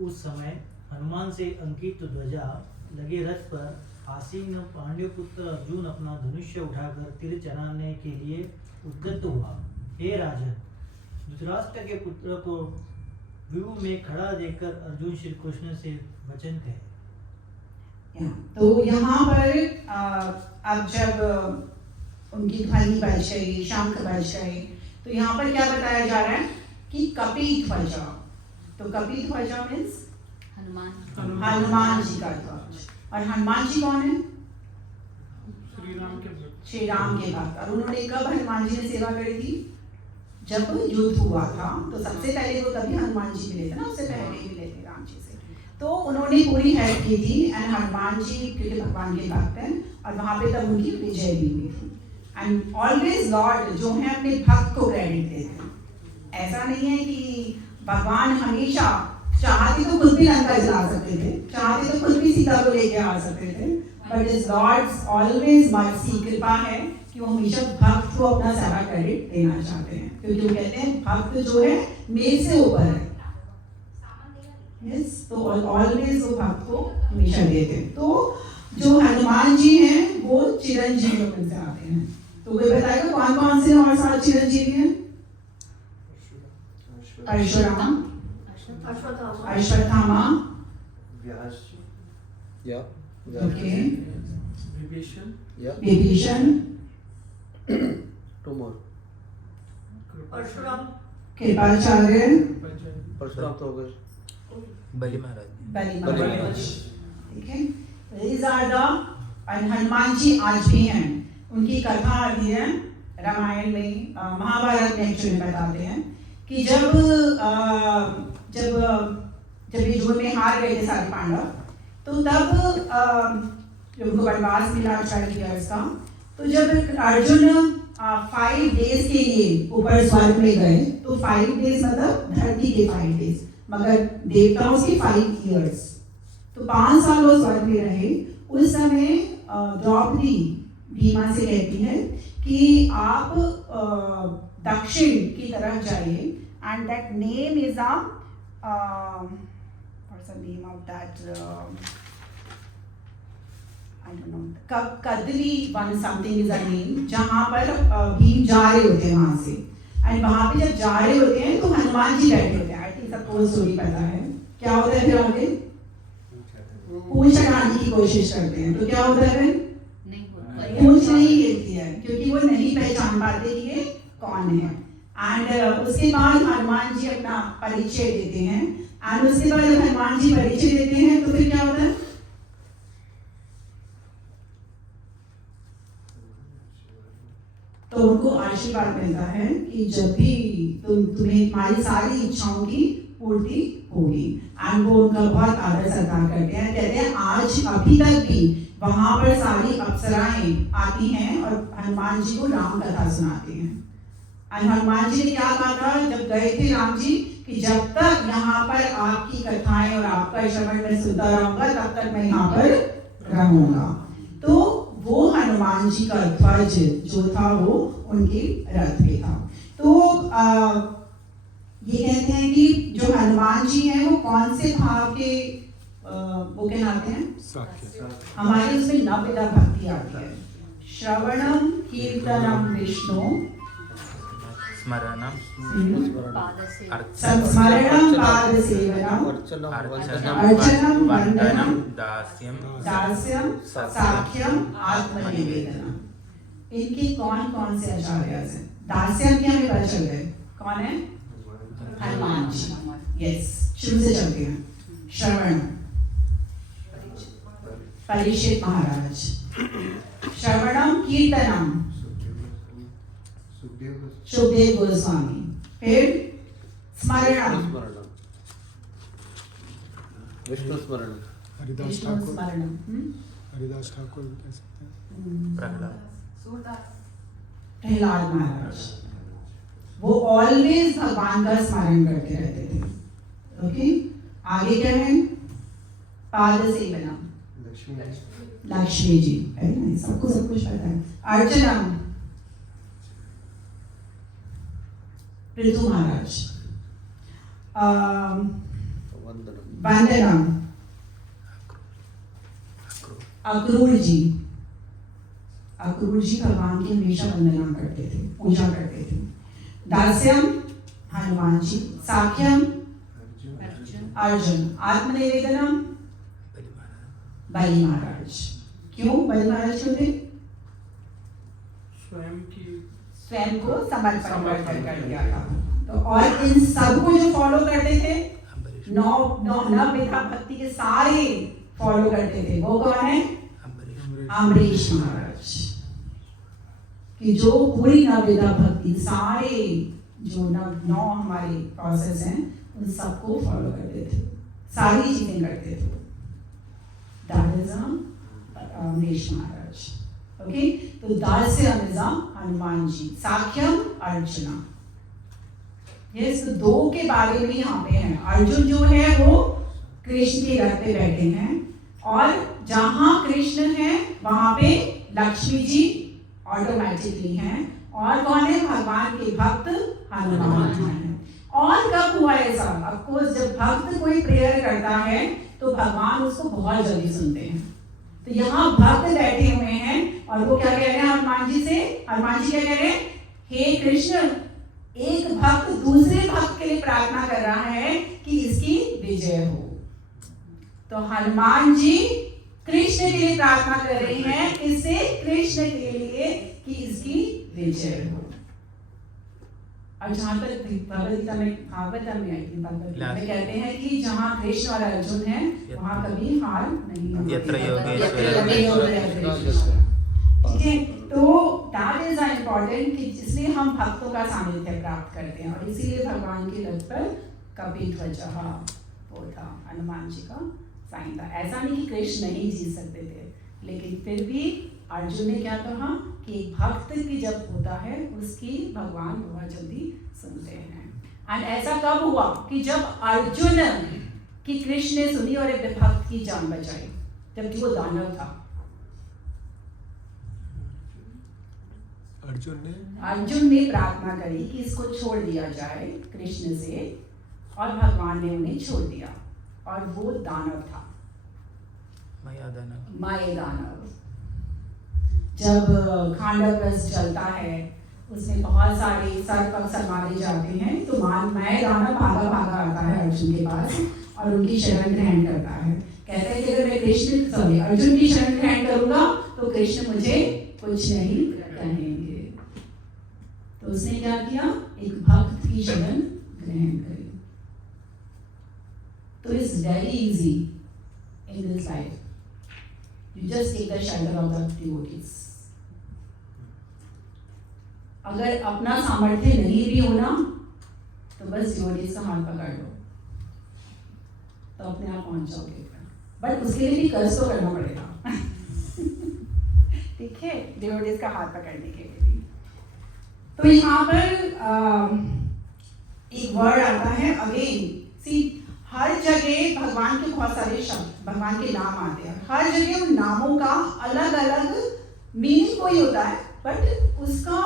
उस समय हनुमान से अंकित ध्वजा लगे रथ पर आसीन पांड्यपुत्र अर्जुन अपना धनुष्य उठाकर तीर चलाने के लिए उद्यत हुआ। हे राजन, धृतराष्ट्र के पुत्र को व्यूह में खड़ा देखकर अर्जुन श्री कृष्ण से वचन कहे। तो यहाँ पर अब जब उनकी ध्वनि बज गई, शंख बज गए, तो यहाँ पर क्या बताया जा रहा है कि कपि ध्वजा। तो कपि ध्वजा मीन्स हनुमान जी का ध्वज। और हनुमान जी कौन है? श्री राम के भक्त। और उन्होंने कब हनुमान जी ने सेवा करी थी? जब युद्ध हुआ था, तो सबसे पहले वो तभी हनुमान जी मिले थे ना, उससे पहले ही मिले थे राम जी से। तो उन्होंने पूरी हेल्प की थी, एंड हनुमान जी क्योंकि भगवान के भक्त हैं, और वहां पे तब उनकी विजय भी हुई थी। एंड ऑलवेज लॉर्ड जो है अपने भक्त को क्रेडिट देते हैं। ऐसा नहीं है कि भगवान हमेशा चाहते तो खुद भी लंका जला सकते थे, चाहते तो खुद भी सीता को लेके आ सकते थे, but is lord's always mercy, कृपा है कि वो हमेशा भक्त को अपना सारा क्रेडिट देना चाहते हैं, क्योंकि वो कहते हैं भक्त जो है मेरे से ऊपर है। यस, तो ऑलवेज वो भक्त को हमेशा देते हैं। तो जो हनुमान जी हैं वो चिरंजीवी में से आते हैं। तो कोई बताएगा कौन कौन से और सारे चिरंजीवी हैं? परशुराम, अश्वत्थामा, ओके, विभीषण, कृपाचार्य, परशुराम तो हो गए, बलि महाराज, बलि। ठीक है, these are the, and Hanuman ji आज भी हैं। उनकी कथा आती है रामायण में, महाभारत में एक्चुअली बताते हैं कि जब ये युद्ध में हार गए थे सारे पांडव, तो तब जब उनको वनवास मिला 12 years का, तो जब अर्जुन 5 days के लिए ऊपर स्वर्ग में गए, तो 5 days मतलब धरती के 5 days, मगर देवताओं के 5 years, तो 5 साल वो स्वर्ग में रहे। उस समय द्रौपदी भीमा से कहती है कि आप दक्षिण की तरफ जाइए, and that name is what's the name of that, I don't know, Kadali one something is a name, जहाँ पर भीम जा रहे होते हैं वहां से, एंड वहां पे जब जा रहे होते हैं तो हनुमान जी बैठे होते हैं। आई थिंक सबको स्टोरी पता है क्या होता है। फिर आगे पूंछ हटाने की कोशिश करते हैं, तो क्या होता है फिर? पूंछ नहीं गिरती है, क्योंकि वो नहीं पहचान पाते कि ये कौन है। एंड उसके बाद हनुमान जी अपना परिचय देते हैं, एंड उसके बाद जब हनुमान जी परिचय देते हैं तो फिर क्या होता है? तो उनको आशीर्वाद मिलता है कि जब भी तुम्हें तुम्हारी सारी इच्छाओं की पूर्ति होगी। एंड वो उनका बहुत आदर सत्कार करते हैं। कहते हैं आज अभी तक भी वहां पर सारी अप्सराएं आती हैं और हनुमान जी को राम कथा सुनाती हैं। एंड हनुमान जी ने क्या कहा था जब गए थे राम जी, कि जब तक यहाँ पर आपकी कथाएं और आपका श्रवण मैं सुनता रहूंगा तब तक मैं यहाँ पर रहूंगा। तो वो हनुमान जी का ध्वज जो था वो उनके रथ पे था। तो ये कहते हैं कि जो हनुमान जी हैं वो कौन से भाव के वो कहलाते हैं? हमारे उसमें नवविधा भक्ति आती है। श्रवणम कीर्तनम विष्णु स्मरणम स्मरणम पाद सेवनम अर्चनम वंदनम दास्यम साख्यम आत्मनिवेदनम। इनके कौन कौन से आचार्य हैं? दास्यम की हमें पता चल गए कौन है? हनुमान जी। यस, शुरू से चलते हैं। श्रवण परीक्षित महाराज, श्रवणम कीर्तनम सुखदेव गोस्वामी, फिर स्मरणम विष्णु स्मरण, हरिदास ठाकुर कह सकते हैं, प्रहलाद महाराज, वो ऑलवेज भगवान का स्मरण करते रहते थे। ओके, आगे क्या है? पाद सेवनम लक्ष्मी जी, है ना, सबको सब कुछ पता है। अर्चनम पृथु महाराज, वंदनम अक्रूर जी, अक्रूर जी भगवान की हमेशा वंदना करते थे, पूजा करते थे। दास्यम हनुमान जी, साख्यम अर्जुन, आत्मनिवेदनम बलि महाराज। क्यों बलि महाराज क्यों थे? स्वयं को समर्पण कर दिया था। तो और इन सबको जो फॉलो करते थे, नवविधा भक्ति के सारे फॉलो करते थे, वो कौन है? अम्बरीश महाराज, कि जो पूरी नवविधा भक्ति सारे जो नौ हमारे प्रोसेस हैं उन सबको फॉलो करते थे, सारी चीजें करते थे। अम्बरीश महाराज। ओके, तो दास्यम इज हनुमान जी, साख्यम अर्जुना। यस, तो दो के बारे में यहाँ पे है। अर्जुन जो है वो कृष्ण के रथ पे बैठे हैं, और जहाँ कृष्ण है वहां पे लक्ष्मी जी ऑटोमेटिकली हैं। और कौन है? भगवान के भक्त हनुमान हैं। और कब हुआ ऐसा? ऑफकोर्स जब भक्त कोई प्रेयर करता है तो भगवान उसको बहुत जल्दी सुनते हैं। तो यहाँ भक्त बैठे हुए हैं और वो क्या कह रहे हैं हनुमान जी से? हनुमान जी क्या कह रहे हैं? हे कृष्ण, एक भक्त दूसरे भक्त के लिए प्रार्थना कर रहा है कि इसकी विजय हो। तो हनुमान जी कृष्ण के लिए प्रार्थना कर रहे हैं, इससे कृष्ण के लिए कि इसकी विजय हो। और जहाँ तक भगवत में आई थी, में कहते हैं कि जहाँ कृष्ण और अर्जुन है वहाँ कभी हार नहीं होती। ठीक है, तो दैट इज इम्पोर्टेंट कि इसलिए हम भक्तों का सानिध्य प्राप्त करते हैं। और इसीलिए भगवान के रथ पर कपिध्वजः वो था, हनुमान जी का साइन था। ऐसा नहीं कि कृष्ण नहीं जीत सकते थे, लेकिन फिर भी अर्जुन ने क्या कहा कि एक भक्त की जब होता है उसकी भगवान बहुत जल्दी सुनते हैं। एंड ऐसा कब हुआ? कि जब अर्जुन की कृष्ण ने सुनी और एक भक्त की जान बचाई, जबकि वो दानव था। अर्जुन ने प्रार्थना करी कि इसको छोड़ दिया जाए कृष्ण से, और भगवान ने उन्हें छोड़ दिया, और वो दानव था, माया दानव। जब खांडव रस चलता है, उसमें बहुत सारे सर्प मारे जाते हैं, तो माया दानव भागा भागा आता है अर्जुन के पास और उनकी शरण ग्रहण करता है। कहता है कि अगर मैं अर्जुन की शरण ग्रहण करूंगा तो कृष्ण मुझे कुछ नहीं कहेंगे। तो उसने क्या किया, एक भक्त की शरण ग्रहण करी। तो it's very easy in this life, you just take the shelter of the devotees. अगर अपना सामर्थ्य नहीं भी होना तो बस डिवोटीज का हाथ पकड़ लो, तो अपने आप पहुंच जाओगे। बट उसके लिए भी कर्ज तो करना पड़ेगा ठीक है, डिवोटीज का हाथ पकड़ने के लिए भी। तो यहाँ पर एक वर्ड आता है अगेन। सी, हर जगह भगवान के बहुत सारे शब्द, भगवान के नाम आते हैं, हर जगह उन नामों का अलग अलग मीनिंग कोई होता है, बट उसका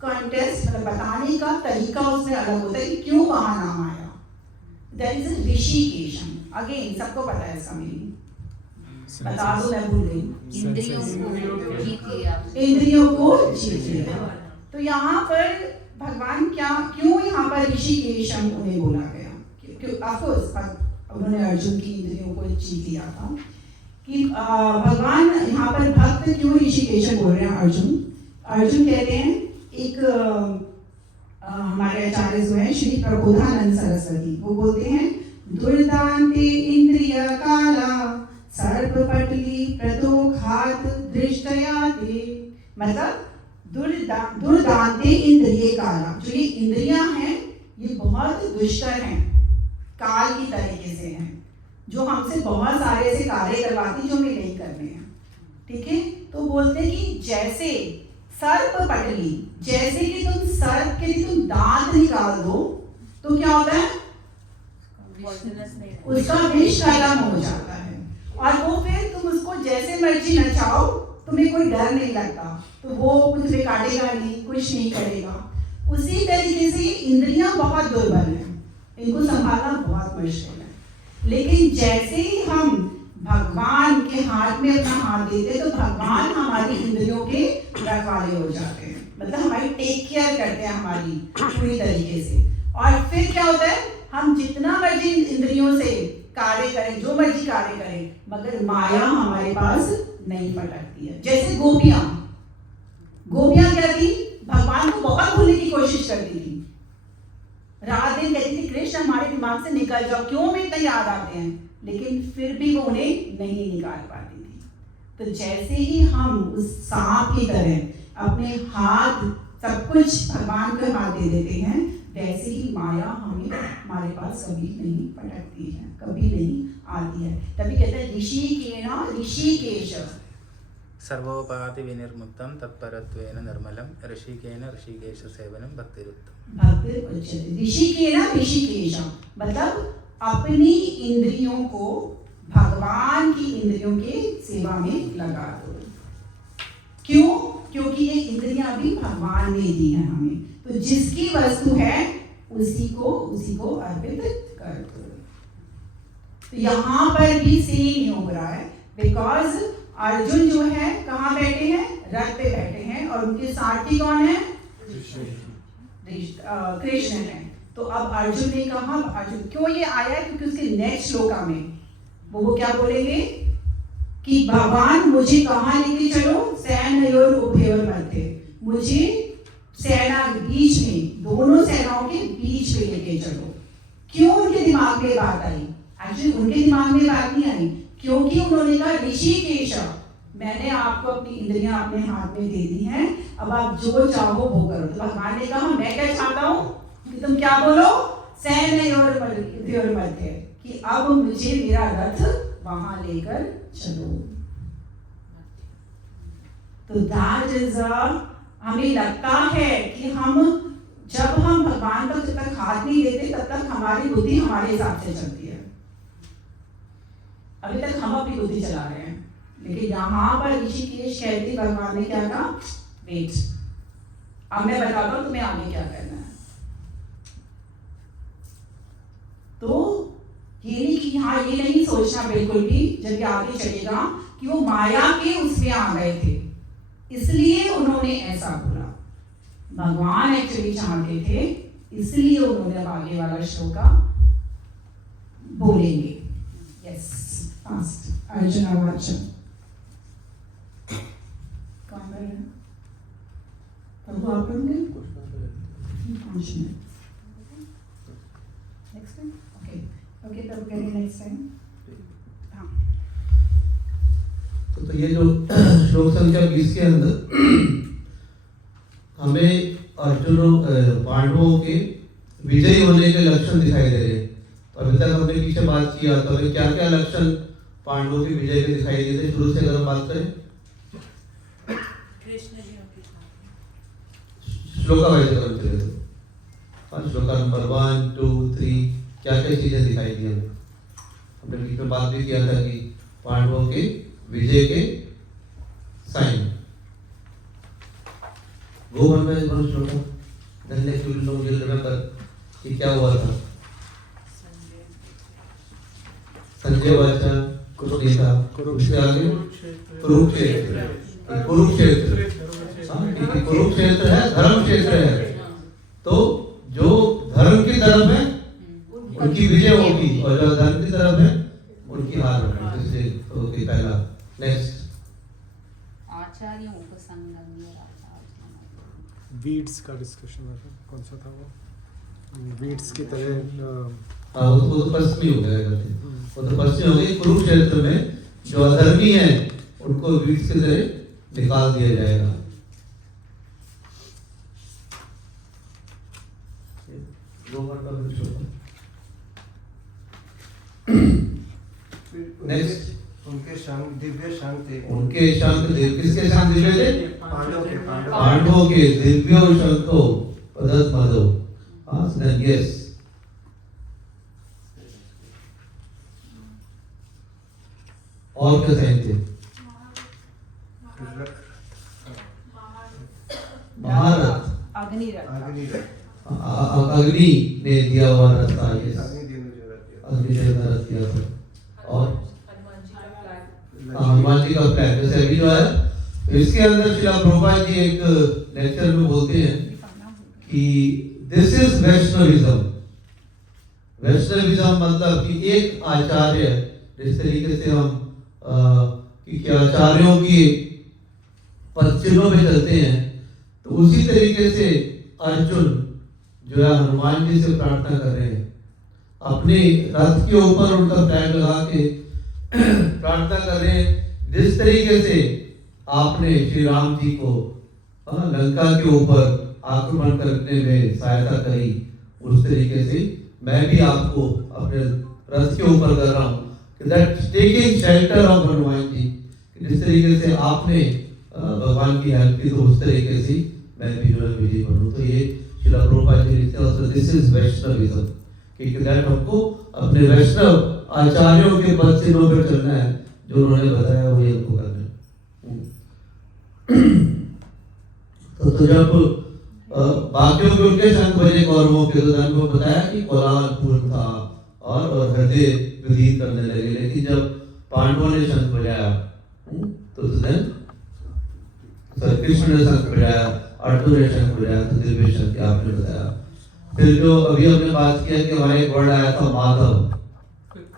कॉन्टेक्स्ट मतलब बताने का तरीका उसमें अलग होता है कि क्यों वहां नाम आया। That is ऋषिकेशम। अगेन सबको पता है इसका मीनिंग, बता दो, मैं भूल गई। इंद्रियों को जीत लिया, इंद्रियों को जीत लिया। तो यहाँ पर भगवान क्यों यहाँ पर ऋषिकेशम उन्हें बोला गया? ऑफकोर्स उन्होंने अर्जुन की इंद्रियों को जीत लिया था कि भगवान यहाँ पर भक्त क्यों ऋषिकेशम बोल रहे हैं। अर्जुन कहते हैं, एक हमारे आचार्य जो है श्री प्रबोधानंद सरस्वती, वो बोलते हैं, दुर्दांते इंद्रिय काला सर्पपटली प्रतोघात दृष्टयाते। मतलब दुर्दांते इंद्रिय काला, जो ये इंद्रियां हैं ये बहुत दुष्कर हैं, काल की तरीके से हैं, जो हमसे बहुत सारे ऐसे कार्य करवाती जो हमें नहीं करने हैं। ठीक है, तो बोलते हैं कि जैसे सर्प पटली, जैसे कि तुम सर्प के लिए तुम दांत निकाल दो तो क्या होता है, उसका विष खत्म हो जाता है, और वो फिर तुम उसको जैसे मर्जी नचाओ, तुम्हें कोई डर नहीं लगता, तो वो कुछ भी काटेगा नहीं, कुछ नहीं करेगा। उसी तरीके से ये इंद्रियां बहुत दुर्बल हैं, इनको संभालना बहुत मुश्किल है। लेकिन जैसे ही हम भगवान के हाथ में अपना हाथ देते तो भगवान हमारी इंद्रियों के रखवाले हो जाते हैं, मतलब हमारी टेक केयर करते हैं हमारी पूरी तरीके से। और फिर क्या होता है, हम जितना मर्जी इंद्रियों से कार्य करें, जो मर्जी कार्य करें, मगर माया हमारे पास नहीं पटकती है। जैसे गोपियां क्या थी, भगवान को बहुत भूलने की कोशिश करती थी, रात दिन कहती थी कृष्ण हमारे दिमाग से निकल जाओ, क्यों में इतना याद आते हैं, लेकिन फिर भी वो उन्हें नहीं निकाल पाती थी। तो जैसे ही हम उस सांप की तरह अपने हाथ सब कुछ भगवान को हाथ दे देते हैं, वैसे ही माया हमें हमारे पास कभी नहीं पटकती है, कभी नहीं आती है। तभी कहते हैं ऋषिकेश सर्वोपाधि विनिर्मुक्तं तत्परत्वेन निर्मलं ऋषिकेन ऋषिकेश सेवनं भक्तिरुत्तम। भक्ति ऋषिकेश मतलब अपनी इंद्रियों को भगवान की इंद्रियों के सेवा में लगा दो। क्यों? क्योंकि ये इंद्रियां भी भगवान ने दी है हमें, तो जिसकी वस्तु है उसी को अर्पित कर दो। तो यहाँ पर भी सेम हो रहा है, बिकॉज अर्जुन जो है कहाँ बैठे हैं, रथ पे बैठे हैं, और उनके सारथी कौन है, कृष्ण है। तो अब अर्जुन ने कहा, अर्जुन क्यों ये आया, क्योंकि उसके नेक्स्ट श्लोका में वो क्या बोलेंगे कि भगवान मुझे कहाँ लेके चलो, सैन्योर उभयोर मध्य, मुझे सेना के बीच में, दोनों सेनाओं के बीच में लेके चलो। क्यों उनके दिमाग में बात आई? एक्चुअली उनके दिमाग में बात नहीं आई, क्योंकि उन्होंने कहा ऋषिकेश मैंने आपको अपनी इंद्रियां अपने हाथ में दे दी हैं, अब आप जो चाहो वो करो। तो भगवान ने कहा मैं क्या चाहता हूँ कि तुम क्या बोलो, सैन्योर मध्य, कि अब मुझे मेरा रथ वहां लेकर चलो। तो दैट इज हमें लगता है कि जब हम भगवान को जब तक हाथ नहीं देते तब तक हमारी बुद्धि हमारे हिसाब से चलती है। अभी तक हम अपनी बुद्धि चला रहे हैं, लेकिन यहाँ पर ऋषिकेश कहते भगवान ने क्या कहा, वेट, अब मैं बताता हूँ तुम्हें आगे क्या करना है। तो ये नहीं कि हाँ, ये नहीं सोचना बिल्कुल भी जब ये आगे चलेगा कि वो माया के उसमें आ गए थे इसलिए उन्होंने ऐसा बोला। भगवान एक्चुअली चाहते थे, इसलिए उन्होंने अब आगे वाला श्लोक बोलेंगे। Yes, fast. अर्जुन वाच। कौन कर रहे हैं? प्रभु आप पढ़ोगे? 5 minute. Next time? Okay okay, तब करेंगे नेक्स्ट टाइम। हाँ, तो ये जो श्लोक संख्या 20 के अंदर हमें अर्जुन पांडवों के विजयी होने के लक्षण दिखाई दे रहे हैं। तो अभी तक हमने पीछे बात किया, तो हमें क्या क्या लक्षण पांडवों के विजय के दिखाई देते? शुरू से अगर हम बात करें कृष्ण जी उनके साथ श्लोका वाइज अगर चले तो श्लोका नंबर 1, 2, 3 क्या क्या चीजें दिखाई दी हमें? हमने बीच में बात भी किया था कि पांडवों के विजय के साइन वो मन में बहुत श्लोका धन्य क्यों लोग दिल रिमेंबर कि क्या हुआ था? संजय वाचा कुछ नहीं था, उससे आगे कुरुक्षेत्र। कुरुक्षेत्र कुरुक्षेत्र है, धर्म क्षेत्र है। तो जो धर्म की तरफ है उनकी विजय होगी और जो धर्म की तरफ है उनकी हार होगी। जिससे ओके, पहला। नेक्स्ट, आचार्यों को संगम वीड्स का डिस्कशन था, कौन सा था वो? वीड्स की तरह हाँ, वो तो पश्चिमी हो गया करते हैं। वो तो पश्चिमी हो गई। कुरुक्षेत्र में जो अधर्मी हैं उनको वीड्स की तरह निकाल दिया जाएगा। नेक्स्ट, उनके शंख दिव्य शंख थे। उनके शंख किसके शंख दिव्य थे? पांडवों के दिव्य शंखो पदत मदो। हाँ, यस। और क्या साइन थे? महारथ, अग्निरथ। अग्नि ने दिया हुआ रास्ता। यस, अग्नि ने रथ दिया था। और हनुमान जी का फ्लैग जैसे अभी जो है इसके अंदर श्रील प्रभुपाद जी एक लेक्चर में बोलते हैं कि दिस इज वैष्णविज्म। वैष्णविज्म मतलब कि एक आचार्य, जिस तरीके से हम कि आचार्यों की पदचिन्हों में चलते हैं, तो उसी तरीके से अर्जुन जो है हनुमान जी से प्रार्थना कर रहे हैं। अपने रथ के ऊपर उनका फ्लैग लगा के प्रार्थना कर रहे हैं। जिस तरीके से आपने श्री राम जी को लंका के ऊपर आक्रमण करने में सहायता करी, उस तरीके से मैं भी आपको अपने रथ के ऊपर कर रहा हूँ। Taking shelter of Hanuman ji, जिस तरीके से आपने भगवान की हेल्प की, तो उस तरीके से मैं भी जो है विजयी बनूं। तो ये श्रील प्रभुपाद जी लिखते हैं, दिस इज वैष्णविज्म, कि दैट हमको अपने वैष्णव आचार्यों के पद चिन्हों पर चलना है, जो उन्होंने बताया वही हमको करना है। तो जब बाकियों के उनके शंख बजे कौरवों के, तो हमको बताया कि कोलाहलपूर्ण था और हृदय विदीत करने लगे। लेकिन जब पांडवों ने शंख बजाया तो कृष्ण ने शंख बजाया, अर्जुन ने शंख बजाया, तो दिव्य शंख आपने बताया। फिर जो अभी हमने बात किया कि हमारे एक वर्ड आया था माधव।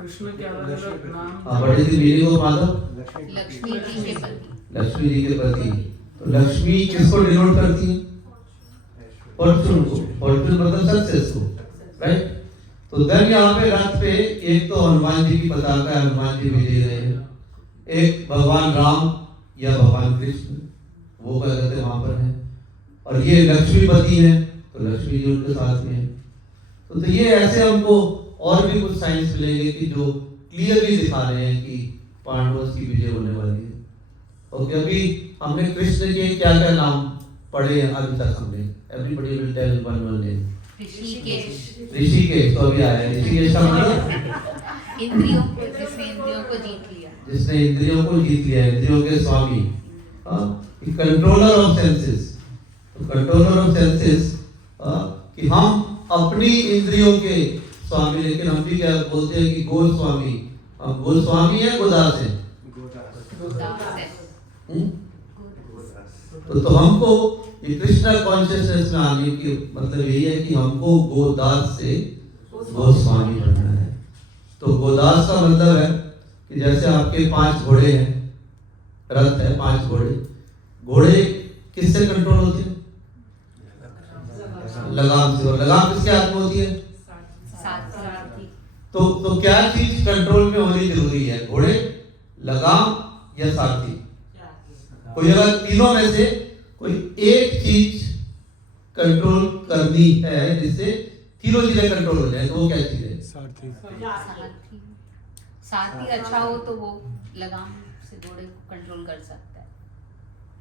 कृष्ण के अलग-अलग नाम। हाँ, what is the meaning of Madhav? Lakshmi ji के पति। लक्ष्मी जी के प्रति। तो लक्ष्मी किसको डिनोट करती है? फॉर्चून को। फॉर्चून मतलब सक्सेस को, राइट? तो देन यहाँ पे रथ पे एक तो हनुमान जी की पताका है, हनुमान जी विजयी रहे हैं। एक भगवान राम या भगवान कृष्ण, वो क्या कहते हैं वहां पर है। और ये लक्ष्मीपति है, तो लक्ष्मी जी उनके साथ में है। तो ये ऐसे हमको और भी कुछ साइंस मिलेंगे कि जो क्लियरली दिखा रहे हैं कि पांडवों की विजय होने वाली है। ओके, अभी हमने कृष्ण के क्या क्या नाम पढ़े हैं अभी तक हमने? Everybody will tell one name. Rishikesh तो अभी आया है। ऋषिकेश का मतलब इंद्रियों को, जिसने इंद्रियों को जीत लिया, जिसने इंद्रियों को जीत लिया, इंद्रियों के स्वामी, controller of senses. Controller of senses, कि हम अपनी इंद्रियों के स्वामी, लेकिन हम भी क्या बोलते हैं कि गोस्वामी। हम गोस्वामी है, गोदास है। तो हमको ये कृष्णा कॉन्शियसनेस में आने की मतलब यही है कि हमको गोदास से गोस्वामी बनना है। तो गोदास का मतलब है कि जैसे आपके 5 घोड़े हैं, रथ है, 5 घोड़े, घोड़े किससे कंट्रोल होते हैं? लगाम से। और लगाम किसके हाथ में होती है? सारथी। तो क्या चीज कंट्रोल में होनी जरूरी है? घोड़े, लगाम या सारथी? कोई अगर तीनों में से कोई एक चीज कंट्रोल करनी है जिससे तीनों चीजें कंट्रोल हो जाए, तो वो क्या चीज है? सारथी। सारथी अच्छा हो तो वो लगाम से घोड़े को कंट्रोल कर सकता है।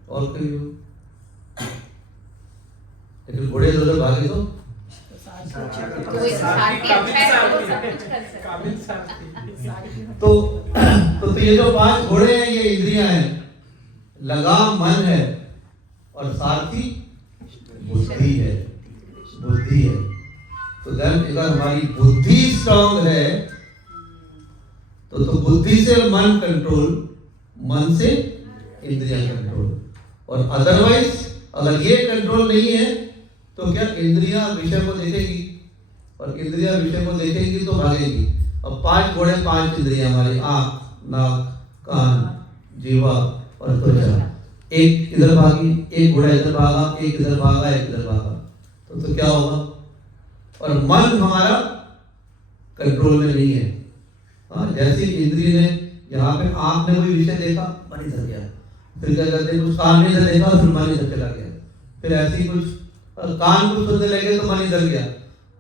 और कोई हो? लेकिन घोड़े उधर भागे तो कोई सारथी अच्छा है तो सब कुछ कर सकता है। तो ये जो 5 घोड़े हैं ये इंद्रियां हैं, लगाम मन है और सारथी बुद्धि है। बुद्धि है। तो देन अगर हमारी बुद्धि स्ट्रांग है तो बुद्धि से मन कंट्रोल, मन से इंद्रियां कंट्रोल। और अदरवाइज अगर ये कंट्रोल नहीं है तो क्या इंद्रियां विषय को देखेगी, और इंद्रियां विषय को देखेगी तो भागेगी। अब 5 घोड़े, 5 इंद्रियां हमारी, आंख, नाक, कान, जीवा और त्वचा। एक इधर भागी, एक घोड़ा इधर भागा, एक इधर भागा, एक इधर भागा, तो क्या होगा? और मन हमारा कंट्रोल में नहीं है। हाँ, जैसे इंद्रिय ने यहाँ पे आंख ने कोई विषय देखा, मन इधर गया, फिर क्या करते हैं, कुछ कान ने इधर देखा, फिर मन इधर चला गया, फिर ऐसे ही कुछ कान को सुनने लगे तो मन इधर गया।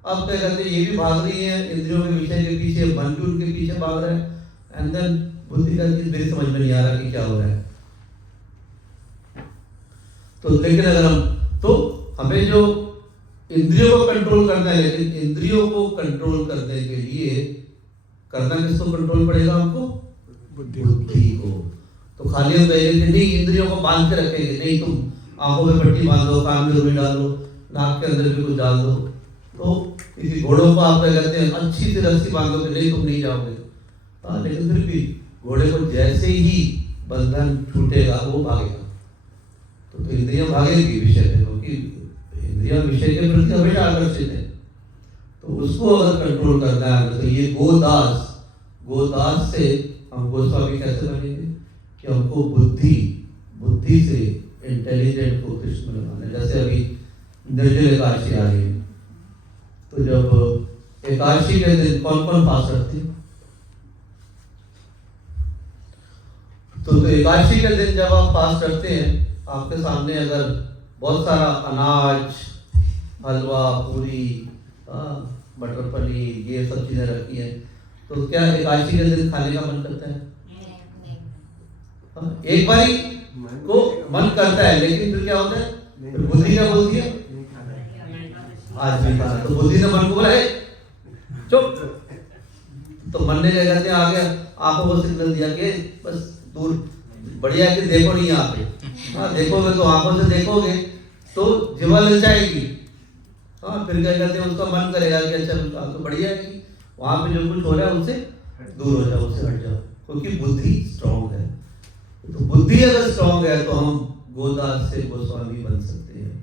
अब क्या करते हैं, ये भी भाग रही है इंद्रियों के विषय के पीछे, मन भी उनके पीछे भाग रहा है, एंड देन बुद्धि का मेरी समझ में नहीं आ रहा कि क्या हो रहा है। तो लेकिन अगर हमें जो इंद्रियों को कंट्रोल करना है, लेकिन इंद्रियों को कंट्रोल करने के लिए करना किसको कंट्रोल पड़ेगा? हमको बुद्धि को। तो खाली हम कहेंगे कि नहीं इंद्रियों को बांध के रखेंगे, नहीं तुम आंखों में पट्टी बांधो, कान में रुई डालो, नाक के अंदर भी कुछ डाल दो, तो किसी घोड़ों को आप क्या कहते हैं अच्छी सी रस्सी बांधो कि नहीं तुम नहीं जाओगे। हाँ, लेकिन फिर भी घोड़े को जैसे ही बंधन छूटेगा वो भागेगा। तो इंद्रियां भागेगी विषय पे, क्योंकि इंद्रियां विषय के प्रति हमेशा आकर्षित है। तो उसको अगर कंट्रोल करना है तो ये गोदास से हम गोस्वामी कैसे बनेंगे कि हमको बुद्धि से इंटेलिजेंट को कृष्ण में लगाना है। जैसे अभी निर्जल एकादशी आ रही है, तो जब एकादशी के दिन कौन कौन फास्ट रखते हैं? तो एकादशी के दिन जब आप फास्ट रखते हैं, आपके सामने अगर बहुत सारा अनाज, हलवा, पूरी, मटर पनीर, ये सब चीजें रखी हैं, तो क्या एकादशी के दिन खाने का मन करता है? एक बारी को मन करता है, लेकिन फिर क्या होता है, फिर बुद्धि क्या बोलती है आज भी खाना। तो बुद्धि ने मन को बोला चुप, तो मन ने क्या कहते हैं आगे आंखों को सिग्नल दिया कि बस दूर, बढ़िया है कि देखो नहीं यहाँ पे। हाँ, देखोगे तो आंखों से देखोगे तो जीवा ललचाएगी। हाँ, फिर क्या कहते हैं उसका मन करेगा कि अच्छा तो बढ़िया है कि वहां पे जो कुछ हो रहा है उससे दूर हो जाओ, उससे हट जाओ, क्योंकि बुद्धि स्ट्रांग है। तो बुद्धि अगर स्ट्रांग है तो हम गोदास से गोस्वामी बन सकते हैं।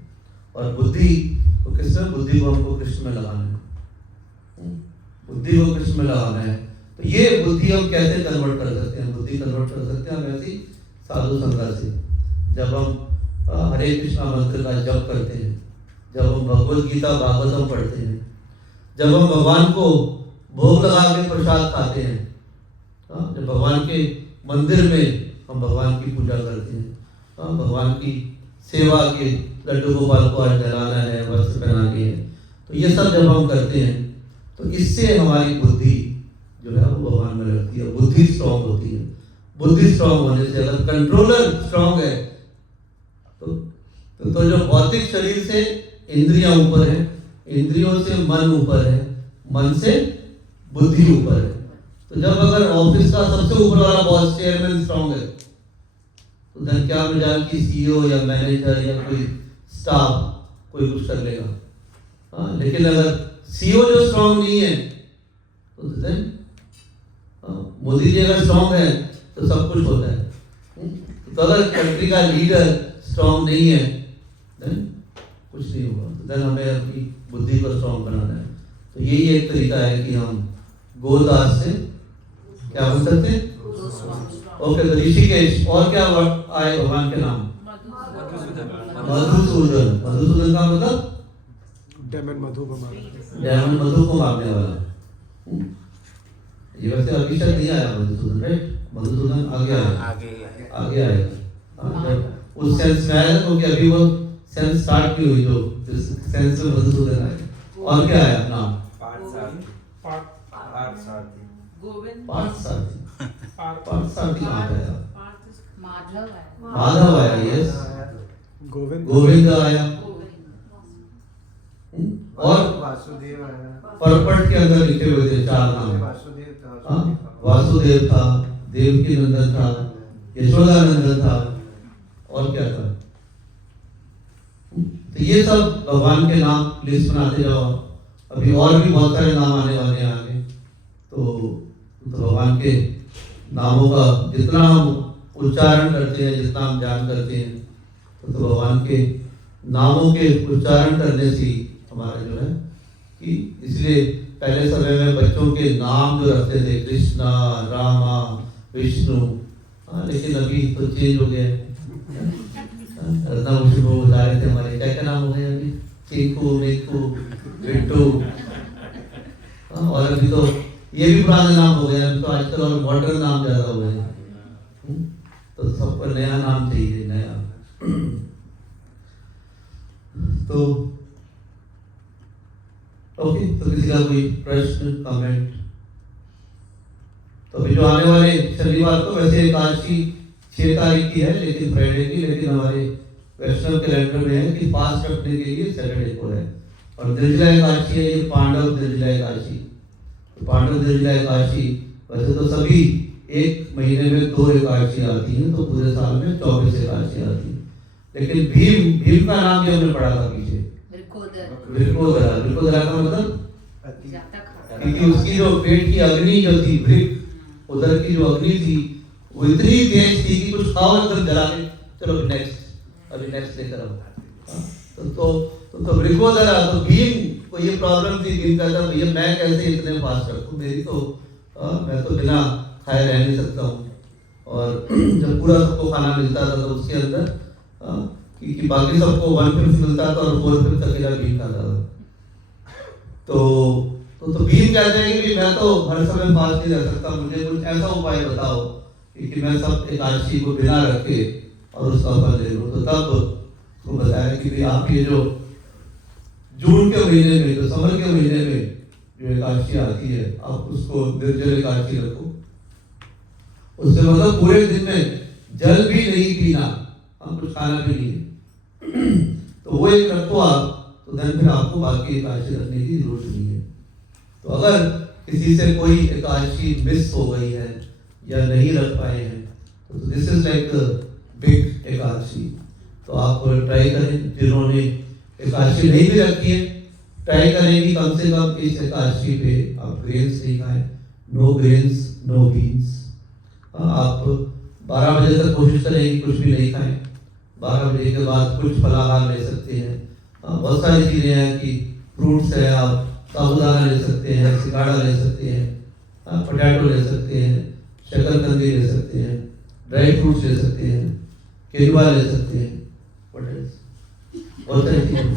और बुद्धि को किसमें? बुद्धि को हमको कृष्ण में लगाना है। बुद्धि को कृष्ण में लगाना है। तो ये बुद्धि हम कैसे कन्वर्ट कर सकते हैं? बुद्धि कन्वर्ट कर सकते हैं हम ऐसी साधु संगत से। जब हम हरे कृष्णा मंत्र का जप करते हैं, जब हम भगवद गीता भागवतम पढ़ते हैं, जब हम भगवान को भोग लगा के प्रसाद खाते हैं, जब भगवान के मंदिर में हम भगवान की पूजा करते हैं, भगवान की सेवा के लड्डू गोपाल को आज जलाना है, वस्त्र पहनाने हैं, तो ये सब जब हम करते हैं तो इससे हमारी बुद्धि जो है वो भगवान में लगती है, बुद्धि स्ट्रांग होती है। बुद्धि स्ट्रांग होने से अगर कंट्रोलर स्ट्रांग है तो जो भौतिक शरीर से इंद्रियां ऊपर है, इंद्रियों से मन ऊपर है, मन से बुद्धि ऊपर है। तो जब अगर ऑफिस का सबसे ऊपर वाला बॉस चेयरमैन स्ट्रांग है तो देन क्या मजाल की सीईओ या मैनेजर या कोई स्टाफ कोई कुछ कर लेगा। हाँ, लेकिन अगर सीईओ जो स्ट्रांग नहीं है तो देन मोदी जी अगर स्ट्रांग है तो सब कुछ होता है। तो अगर कंट्री का लीडर स्ट्रांग नहीं है देन कुछ नहीं होगा। तो देन हमें अपनी बुद्धि को स्ट्रांग बनाना है। तो यही एक तरीका है कि हम गोदास से क्या बोल सकते हैं। ओके, तो ऋषिकेश और क्या वर्ड आए भगवान के नाम? मधुसूदन। मधुसूदन का मतलब डेमन मधु को मारना, डेमन मधु को मारने वाला। ये वैसे अभी तक नहीं आया मधुसूदन, राइट? मधुसूदन आगे आएगा। उस सेंस में आएगा क्योंकि अभी वो सेंस स्टार्ट नहीं हुई, जो जिस सेंस में मधुसूदन आएगा। और क्या आया नाम? पार्थसारथी कहाँ पे आया? माधव आया, यस। गोविंद आया। और वासुदेव आया। परपट के अंदर लिखे हुए थे 4 नाम। वासुदेव था, देवकी नंदन था, यशोदा नंदन था, और क्या था? तो ये सब भगवान के नाम लिस्ट बनाते जाओ। अभी और भी बहुत सारे नाम आने वाले हैं आगे। तो भगवान के नामों का जितना हम उच्चारण करते हैं, जितना हम ध्यान करते हैं, तो भगवान के नामों के उच्चारण करने से हमारा जो है कि इसलिए पहले समय में बच्चों के नाम जो रखते थे कृष्णा, रामा, विष्णु, लेकिन अभी तो चेंज हो गया है। रत्नाभूषण वो बता रहे थे हमारे क्या क्या नाम हो गए अभी, चीकू, मीकू, बिट्टू, और अभी तो ये भी पुराने नाम हो गए हैं। तो आजकल और मॉडर्न नाम ज्यादा हो गए हैं। तो सबको नया नाम चाहिए, नया। तो ओके, तो किसी का कोई प्रश्न, कमेंट? तो अभी जो आने वाले शनिवार को वैसे एकादशी 6 तारीख की है, लेकिन फ्राइडे की, लेकिन हमारे वैष्णव कैलेंडर में है कि फास्ट रखने के लिए सैटरडे को है। और निर्जला एकादशी है, ये पांडव निर्जला एकादशी। तो पांडव निर्जला एकादशी वैसे तो सभी एक महीने में 2 एकादशी आती हैं, तो पूरे साल में 24 एकादशी आती है। लेकिन भीम का नाम भी हमने पढ़ा था पीछे, वृकोदरा का मतलब क्योंकि उसकी जो पेट की अग्नि जो थी, वृक उधर की जो अग्नि थी वो इतनी तेज थी कि कुछ खाओ एकदम जला के चलो अभी नेक्स्ट लेकर आओ। तो वृकोदरा, तो भीम को ये प्रॉब्लम थी। भीम कहता भैया मैं कैसे इतने फास्ट रखूं, मेरी तो मैं तो बिना खाए रह नहीं सकता हूँ। और जब पूरा सबको खाना मिलता था तो उसके अंदर कि बाकी सबको 1/5 मिलता था और 4/5 अकेला भीम खाता था। तो भीम कहते हैं कि मैं तो हर समय फास्ट नहीं रह सकता, मुझे कुछ ऐसा उपाय बताओ कि मैं सब एकादशी को बिना रखे और उसका फल ले लूं। तो तब उसको बताया कि भाई आप ये जो जून के महीने में, जो समर के महीने में जो एकादशी आती है, आप उसको निर्जल एकादशी रखो। उससे मतलब पूरे दिन में जल भी नहीं पीना, हम कुछ खाना भी नहीं। तो वो एक रखो आप, तो देन फिर आपको बाकी एकादशी रखने की जरूरत नहीं है। तो अगर किसी से कोई एकादशी मिस हो गई है या नहीं रख पाए हैं, तो this is like big Ekadashi. तो आप ट्राई करें, जिन्होंने एकादशी नहीं भी रखी है, ट्राई करें कि कम से कम इस एकादशी पे आप ग्रेन्स नहीं खाएं, नो ग्रेन्स, नो बीन्स। आप 12 बजे तक कोशिश करें कि कुछ भी नहीं खाएं। 12 बजे के बाद कुछ फलाहार ले सकते हैं। बहुत सारी चीज़ें हैं कि फ्रूट्स है, आप साबूदाना ले सकते हैं, सिंगाड़ा ले सकते हैं, पोटैटो ले सकते हैं, शकरकंदी ले सकते हैं, ड्राई फ्रूट्स ले सकते हैं, केलवा ले सकते हैं, बहुत सारी चीज़ें।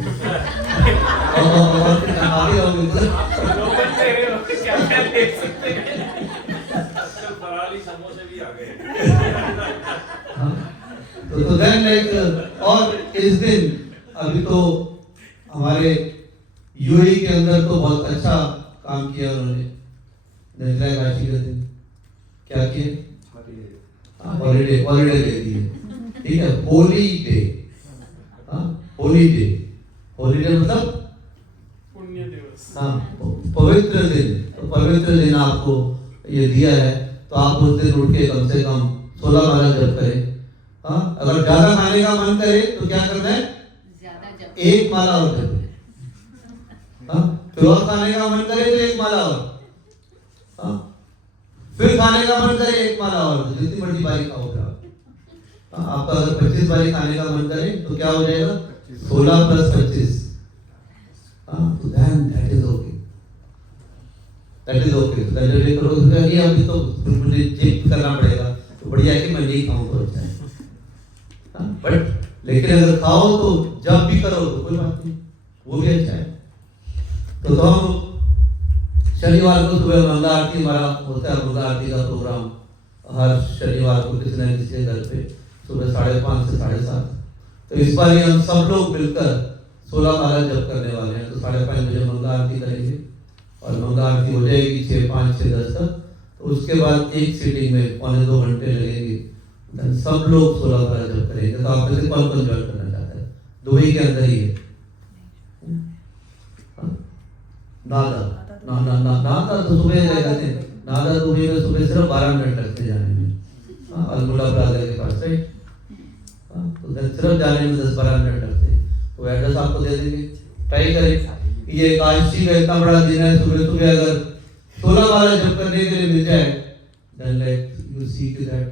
तो देन लाइक, और इस दिन अभी तो हमारे यूएई के अंदर तो बहुत अच्छा काम किया उन्होंने। निर्जला एकादशी के दिन क्या किए? हॉलीडे दे दिए, ठीक है, होली डे। हॉलीडे मतलब पुण्य दिवस, पवित्र दिन। तो पवित्र दिन आपको ये दिया है, तो आप उस दिन उठ के कम से कम 16 माला जप करें। अगर ज्यादा खाने का मन करे तो क्या करना है? एक माला और जपे। फिर और खाने का मन करे तो एक माला और, फिर खाने का मन करे एक माला और, जितनी बड़ी बारी खाओ फिर आपका अगर 25 बारी खाने का मन करे तो क्या हो जाएगा 16 + 25, तो that is okay, that is okay. तो करो ये अभी तो मुझे चेक करना पड़ेगा, तो बढ़िया है कि मैं नहीं खाऊं तो अच्छा है, बट लेकिन अगर खाओ तो जब भी करो तो कोई बात नहीं, वो भी अच्छा है। तो हम शनिवार को सुबह मंगला आरती हमारा होता है, मंगला आरती का प्रोग्राम हर शनिवार को किसी न किसी के घर पे सुबह 5:30 से 7:30। तो इस बार हम सब लोग मिलकर 16 माला जप करने वाले हैं। तो 5:30 बजे मंगला आरती करेंगे और मंगला आरती हो जाएगी 6, 5, 6, 10 तक। तो उसके बाद एक सीटिंग में 1.25 घंटे लगेंगे, सब लोग 16 माला जप करेंगे। तो आप में से कौन कौन ज्वाइन करना चाहता है? दुबई के अंदर ही है नादा तो सुबह जाते हैं, नादा दुबई में सुबह सिर्फ 12 मिनट लगते जाने में, अल्मुला प्लाजा के पास राइट। तो सिर्फ जाने में 10-12 मिनट लगते हैं। तो एड्रेस आपको दे देंगे, ट्राई करें। ये एकादशी का इतना बड़ा दिन है, सुबह सुबह अगर 16 माला जप करने के लिए मिल जाए, then like you see that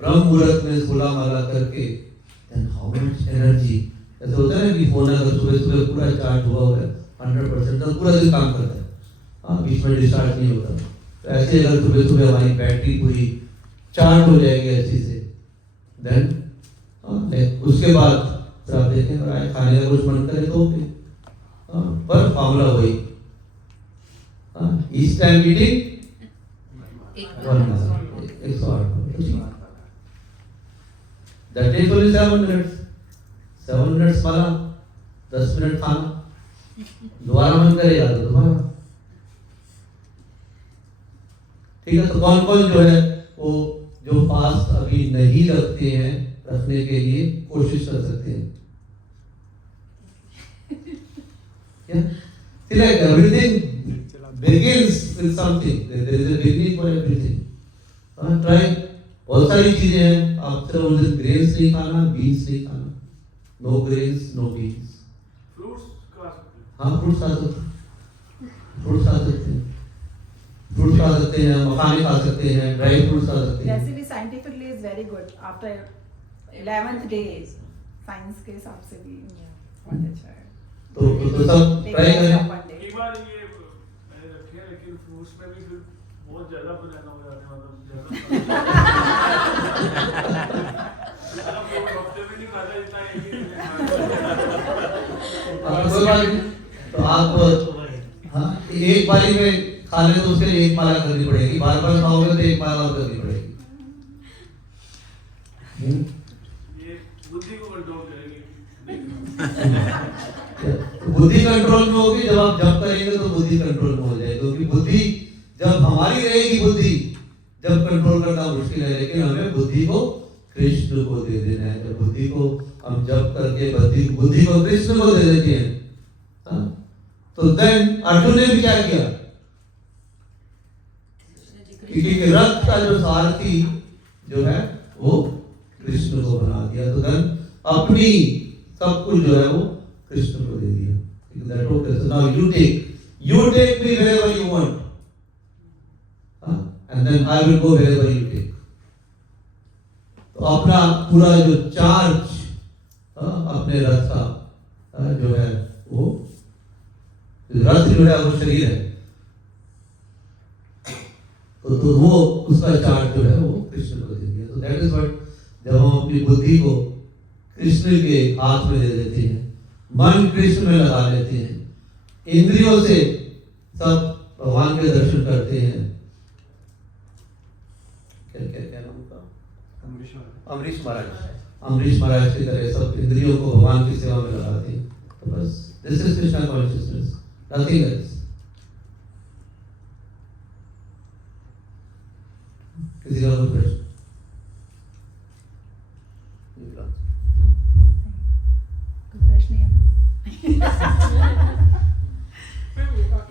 ब्रह्म मुहूर्त में 16 माला करके then how much energy, ऐसे होता है ना कि फोन अगर सुबह सुबह पूरा चार्ज हुआ है 100% तो पूरा दिन काम करता है, बीच में डिस्चार्ज नहीं होता। तो ऐसे अगर सुबह सुबह हमारी बैटरी पूरी चार्ज हो जाएगी अच्छी से, देन उसके बाद फिर आप देखें अगर खाने का कुछ मन करे तो पर फॉर्मूला वही each time meeting 108, that is only 7 minutes. 7 minutes वाला 10 मिनट खाना, दोबारा मन करेगा तो दोबारा। ठीक है, तो कौन कौन जो है वो जो फास्ट अभी नहीं रखते हैं, रखने के लिए कोशिश कर सकते हैं। Like everything begins with something. There is a beginning for everything. Try बहुत सारी चीजें हैं, आप सिर्फ उस दिन ग्रेन्स नहीं खाना, बीन्स नहीं खाना, no grains no beans. Fruits खा सकते हैं, हाँ फ्रूट्स खा सकते हैं, फ्रूट्स खा सकते हैं, फ्रूट्स खा सकते हैं, मखाने खा सकते हैं, ड्राई फ्रूट्स खा सकते हैं। वैसे भी scientifically is very good after 11th day, science के हिसाब से भी बहुत अच्छा है। तो सब ट्राई करें। एक बार ये मैंने रखे हैं, लेकिन फ्रूट्स में भी फिर बहुत ज्यादा बनाना हो जाने वाला कोई बात नहीं, तो आप हाँ एक बारी में खा ले तो उसके लिए एक माला करनी पड़ेगी, बार बार खाओगे तो एक माला और करनी पड़ेगी। ये बुद्धि को कंट्रोल करेगी। बुद्धि कंट्रोल में होगी जब आप जब करेंगे तो बुद्धि कंट्रोल में हो जाएगी, क्योंकि बुद्धि जब हमारी रहेगी, बुद्धि जब कंट्रोल करना मुश्किल है। लेकिन हमें बुद्धि को कृष्ण को दे देना है। जब बुद्धि को हम जब करके बुद्धि को कृष्ण को दे देते हैं, तो देन अर्जुन ने भी क्या किया, क्योंकि रथ का जो सारथी जो है वो कृष्ण को बना दिया, तो देन अपनी सब कुछ जो है वो कृष्ण को दे दिया। That okay, so now you take me wherever you want, and then I will go wherever you take. तो अपना पूरा जो चार्ज अपने रथ का जो है वो रथ जो है वो शरीर है, तो वो उसका चार्ज जो है वो कृष्ण को दे दिया। तो दैट इज व्हाट, जब हम अपनी बुद्धि को कृष्ण के हाथ में दे देते हैं, मन कृष्ण में लगा लेते हैं, इंद्रियों से सब भगवान के दर्शन करते हैं। क्या नाम का? अमरीश महाराज की तरह सब इंद्रियों को भगवान की सेवा में लगाते हैं। तो बस this is Krishna consciousness, nothing else. किसी का कोई प्रश्न?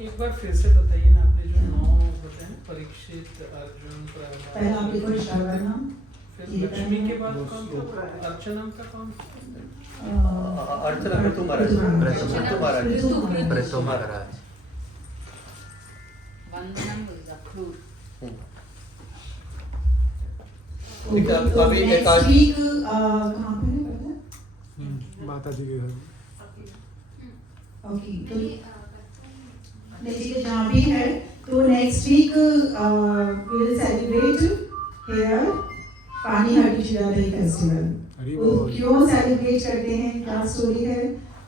एक बार फिर से बताइए ना, आपने जो 9 होते हैं, परीक्षित, अर्जुन, पहला आपके को श्रवणम, फिर लक्ष्मी के बाद कौन था? अर्चनम का कौन? अर्चना ऋतु महाराज प्रथु महाराज वंदनम जखरू ठीक है, अभी नेक्स्ट एकादशी वीक कहाँ पे है पता है? माता जी के घर ओके तो नहीं जहाँ भी है तो next week we will celebrate here Panihati शिलादही festival. हरी वो बोल। क्यों सेलिब्रेट करते हैं, क्या स्टोरी है,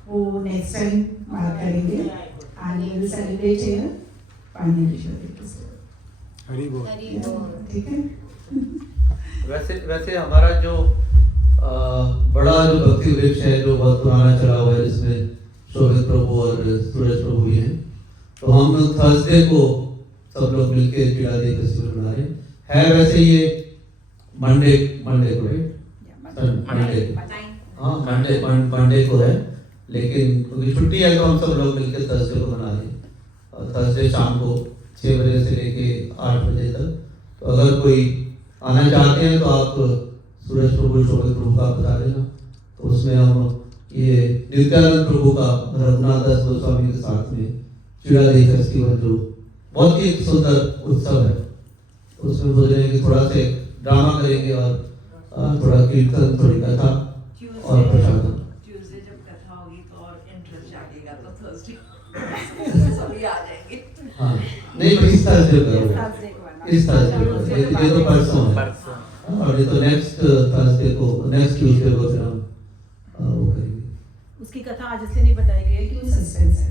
वो नेक्स्ट टाइम बात करेंगे। And we will celebrate here Panihati शिलादही festival. हरी बोल। ठीक है। वैसे हमारा जो बड़ा जो भक्ति वृक्ष है जो बहुत पुराना चला हुआ है, जिसमें शोभित प्रभु और सूरज प्रभु भी हैं, तो हम थर्सडे को सब लोग मिलके शिलादही फेस्टिवल मना रहे हैं। वैसे ये मंडे को राइट, मंडे को है, लेकिन क्योंकि छुट्टी है तो हम सब लोग मिलकर थर्सडे को मना रहे हैं। और थर्सडे शाम को 6 बजे से लेके 8 बजे तक। तो अगर कोई आना चाहते हैं तो आप सूरज प्रभु शोभित प्रभु का बता देना। तो उसमें हम ये नित्यानंद प्रभु का रघुनाथ दास गोस्वामी के साथ में शिलादही फेस्टिवल जो बहुत ही सुंदर उत्सव है, उसमें बोल रहे हैं कि थोड़ा से ड्रामा करेंगे और थोड़ा कीर्तन, थोड़ी कथा और प्रसादन। ट्यूसडे जब कथा होगी तो और इंटरेस्ट जागेगा, तो थर्सडे सभी आ जाएंगे। हाँ नहीं, इस थर्सडे करोगे, इस थर्सडे को, ये तो परसों है, और ये तो नेक्स्ट थर्सडे को, नेक्स्ट ट्यूसडे को फिर हम वो करेंगे। उसकी कथा आज इसलिए नहीं बताई गई है कि वो सस्पेंस है।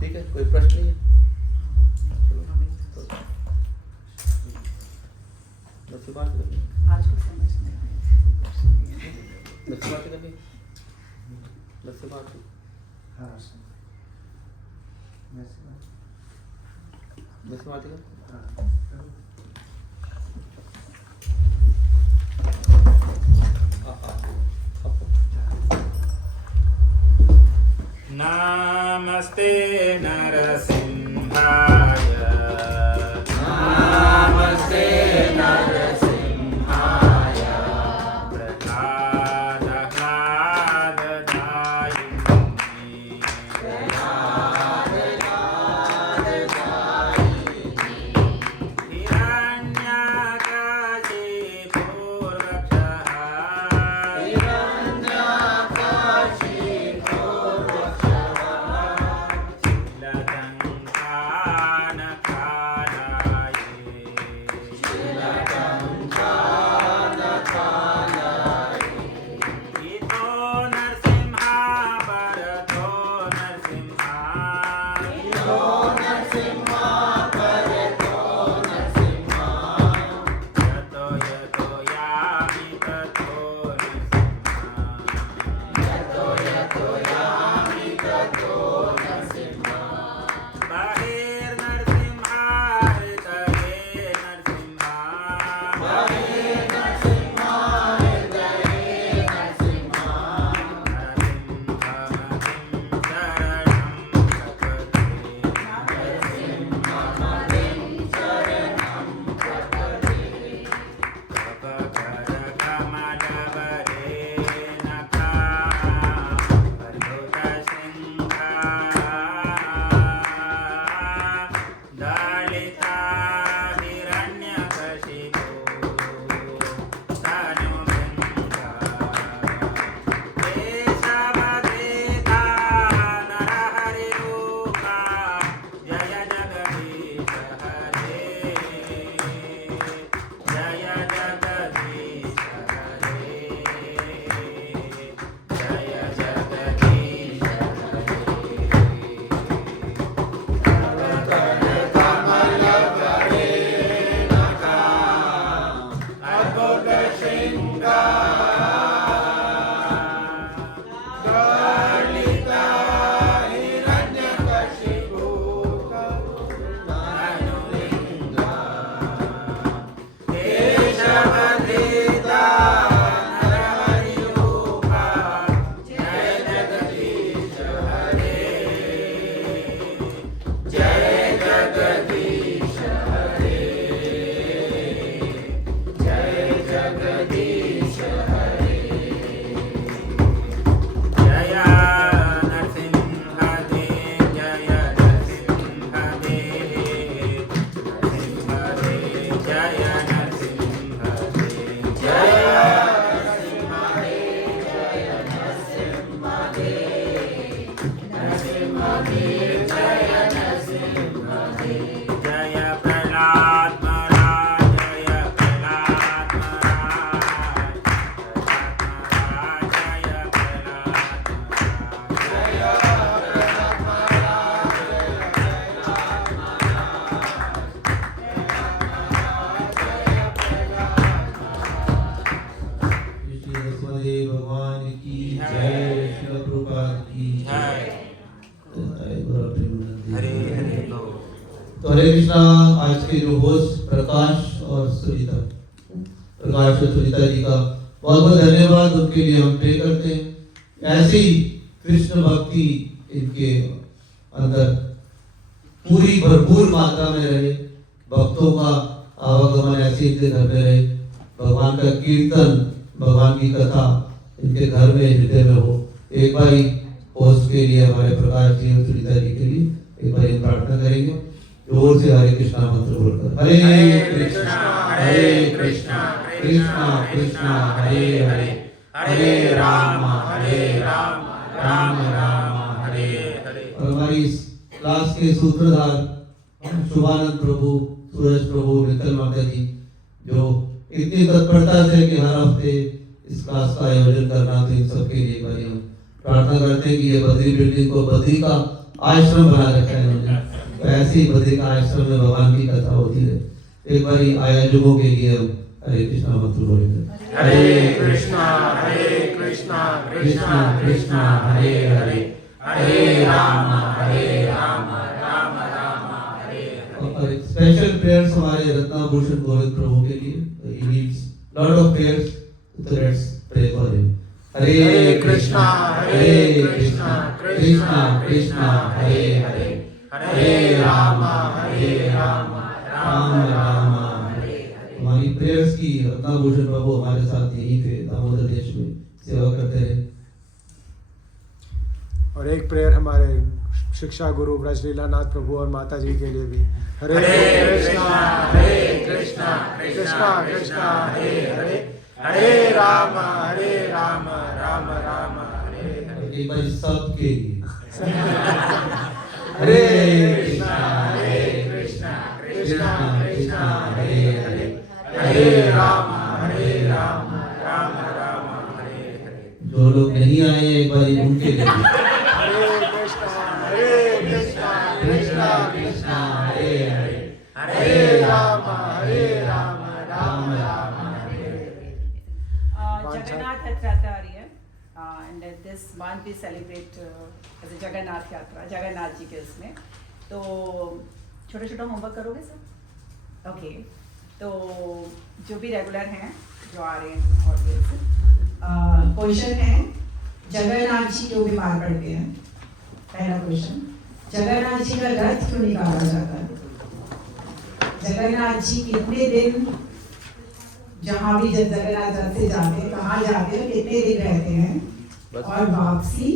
ठीक है, कोई प्रश्न नहीं है? आज कुछ समझ नहीं आया। हाँ नमस्ते नरसिंहाय, नमस्ते नरसिंहाय, प्रसादहारदायिनी, हिरण्यकाशिपूर्वक्षः, की हरे हरे तो हरे कृष्णा। आज के जो होस्ट प्रकाश और सुनीता, प्रकाश और सुनीता जी का बहुत बहुत धन्यवाद, उनके लिए हम प्रे करते हैं। ऐसे ही कृष्ण भक्ति इनके अंदर पूरी भरपूर मात्रा में रहे, भक्तों का आवागमन ऐसे इनके घर में रहे, भगवान का कीर्तन, भगवान की कथा इनके घर में हृदय में हो। एक बार होस्ट के लिए हमारे प्रकाश जी और सुनीता जी के लिए एक बार प्रार्थना करेंगे जोर से हरे कृष्णा मंत्र बोलकर। हरे कृष्णा कृष्णा कृष्णा हरे हरे, हरे राम राम राम हरे हरे। और हमारी इस क्लास के सूत्रधार शुभानंद प्रभु, सूरज प्रभु, मित्तल माता जी जो इतनी तत्परता से कि हर हफ्ते इस क्लास का आयोजन करना, तो इन सबके लिए भाई हम प्रार्थना करते हैं कि ये बद्री बिल्डिंग को बद्री का आश्रम बना रखा है उन्होंने, तो ऐसे ही बद्री का आश्रम में भगवान की कथा होती रहे। एक बार आयोजकों के लिए हम हरे कृष्णा मंत्र बोलेंगे। हरे कृष्णा कृष्णा कृष्णा हरे हरे, हरे राम राम हरे हरे। और स्पेशल प्रेयर्स हमारे रत्नाभूषण गोविंद प्रभु के लिए, he needs lot of prayers, so let's pray for him। हरे कृष्णा कृष्णा कृष्णा हरे हरे, हरे राम राम राम हरे हरे। हमारी प्रेयर्स की रत्नाभूषण प्रभु हमारे साथ यहीं पे दामोदर देश में सेवा करते रहे। और एक प्रेयर हमारे शिक्षा गुरु ब्रजलीलानाथ प्रभु और माता जी के लिए भी। हरे कृष्णा कृष्णा कृष्णा हरे हरे, हरे राम राम राम हरे हरे। एक बार सब के लिए हरे कृष्णा कृष्णा कृष्णा हरे हरे, हरे राम राम हरे हरे। जो लोग नहीं आए हैं एक बार उनके लिए कृष्णा कृष्णा हरे हरे, हरे राम राम हरे हरे। Jagannath Yatra आ रही है, and this month we celebrate as a Jagannath Yatra, Jagannath ji के उसमें। तो छोटा छोटा होमवर्क करोगे सर? ओके, तो जो भी रेगुलर हैं जो आ रहे हैं ऑडियंस, क्वेश्चन है जगन्नाथ जी क्यों बीमार पड़ते हैं? पहला क्वेश्चन, जगन्नाथ जी का रथ क्यों निकाला जाता है? जगन्नाथ जी कितने दिन, जहाँ भी जगन्नाथ रथ से जाते हैं कहाँ जाते हैं, कितने दिन रहते हैं, और वापसी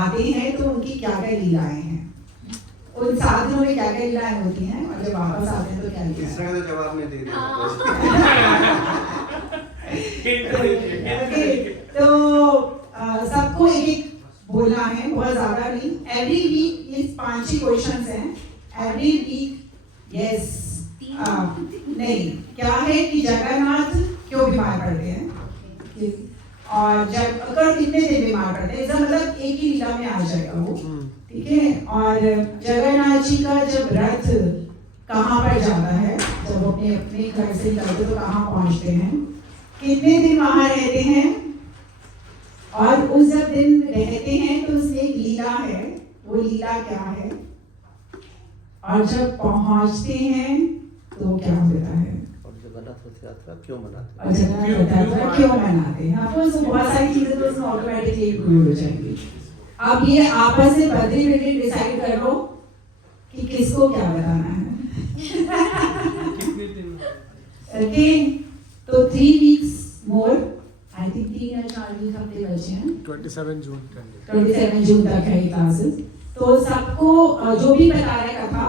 आते हैं तो उनकी क्या क्या लीलाएं हैं, उन 7 दिनों में क्या क्या लीलाएं होती हैं, और जब वापस आते हैं तो क्या लीलाएं? तीसरे का तो जवाब नहीं दे दिया। तो सबको एक एक बोलना है, बहुत ज्यादा नहीं। एवरी वीक ये 5-6 क्वेश्चंस हैं एवरी वीक। यस, नहीं, क्या है कि जगन्नाथ क्यों बीमार पड़ते हैं, और जब अगर कितने दिन बीमार पड़ते हैं, इसका मतलब एक ही लीला में आ जाएगा वो, ठीक है। और जगन्नाथ जी का जब रथ कहाँ पर जाता है, जब अपने अपने घर से निकलते तो कहाँ पहुँचते हैं, कितने दिन वहाँ रहते हैं, और उस जब दिन रहते हैं तो उसमें एक लीला है, वो लीला क्या है, और जब पहुँचते हैं तो क्या होता है, और जगन्नाथ यात्रा क्यों मनाते हैं, और जगन्नाथ यात्रा क्यों मनाते हैं। आपको तो बहुत सारी चीजें तो उसमें ऑटोमेटिकली इंक्लूड हो जाएंगी। अब ये आपस में बद्री बिल्डिंग डिसाइड कर लो कि किसको क्या बताना है। ओके, तो 3 weeks more, आई थिंक 3 या 4 वीक हफ्ते बचे हैं। 27 जून 27 जून तक है क्लासेस। तो सबको जो भी बता रहे कथा,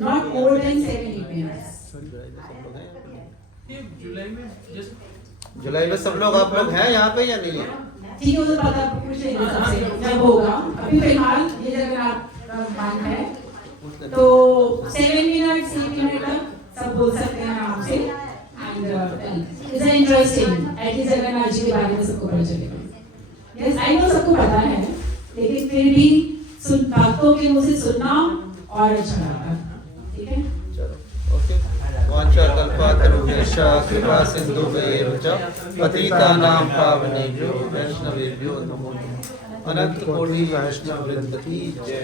नॉट मोर देन 7-8 minutes। जुलाई में सब लोग आप लोग हैं यहाँ पे या नहीं है? ठीक है, तो पता पूछ लेंगे सबसे जब होगा। अभी फिलहाल ये जगन्नाथ का मान है, तो 7 minutes 8 minutes तक सब बोल सकते हैं आराम से। And it's interesting, at least Jagannath ji के बारे में सबको पता चलेगा। यस, आई नो सबको पता है, लेकिन फिर भी भक्तों के मुंह से सुनना और अच्छा लगता है। ठीक है, चलो ओके, वांछा कल्पतरु राघवेन्द्रस्य कृपा सिन्धुभ्येव च पतितानां पावनेभ्यो वैष्णवेभ्यो नमो नमः। अनंत कोटि वैष्णव वृंद की जय।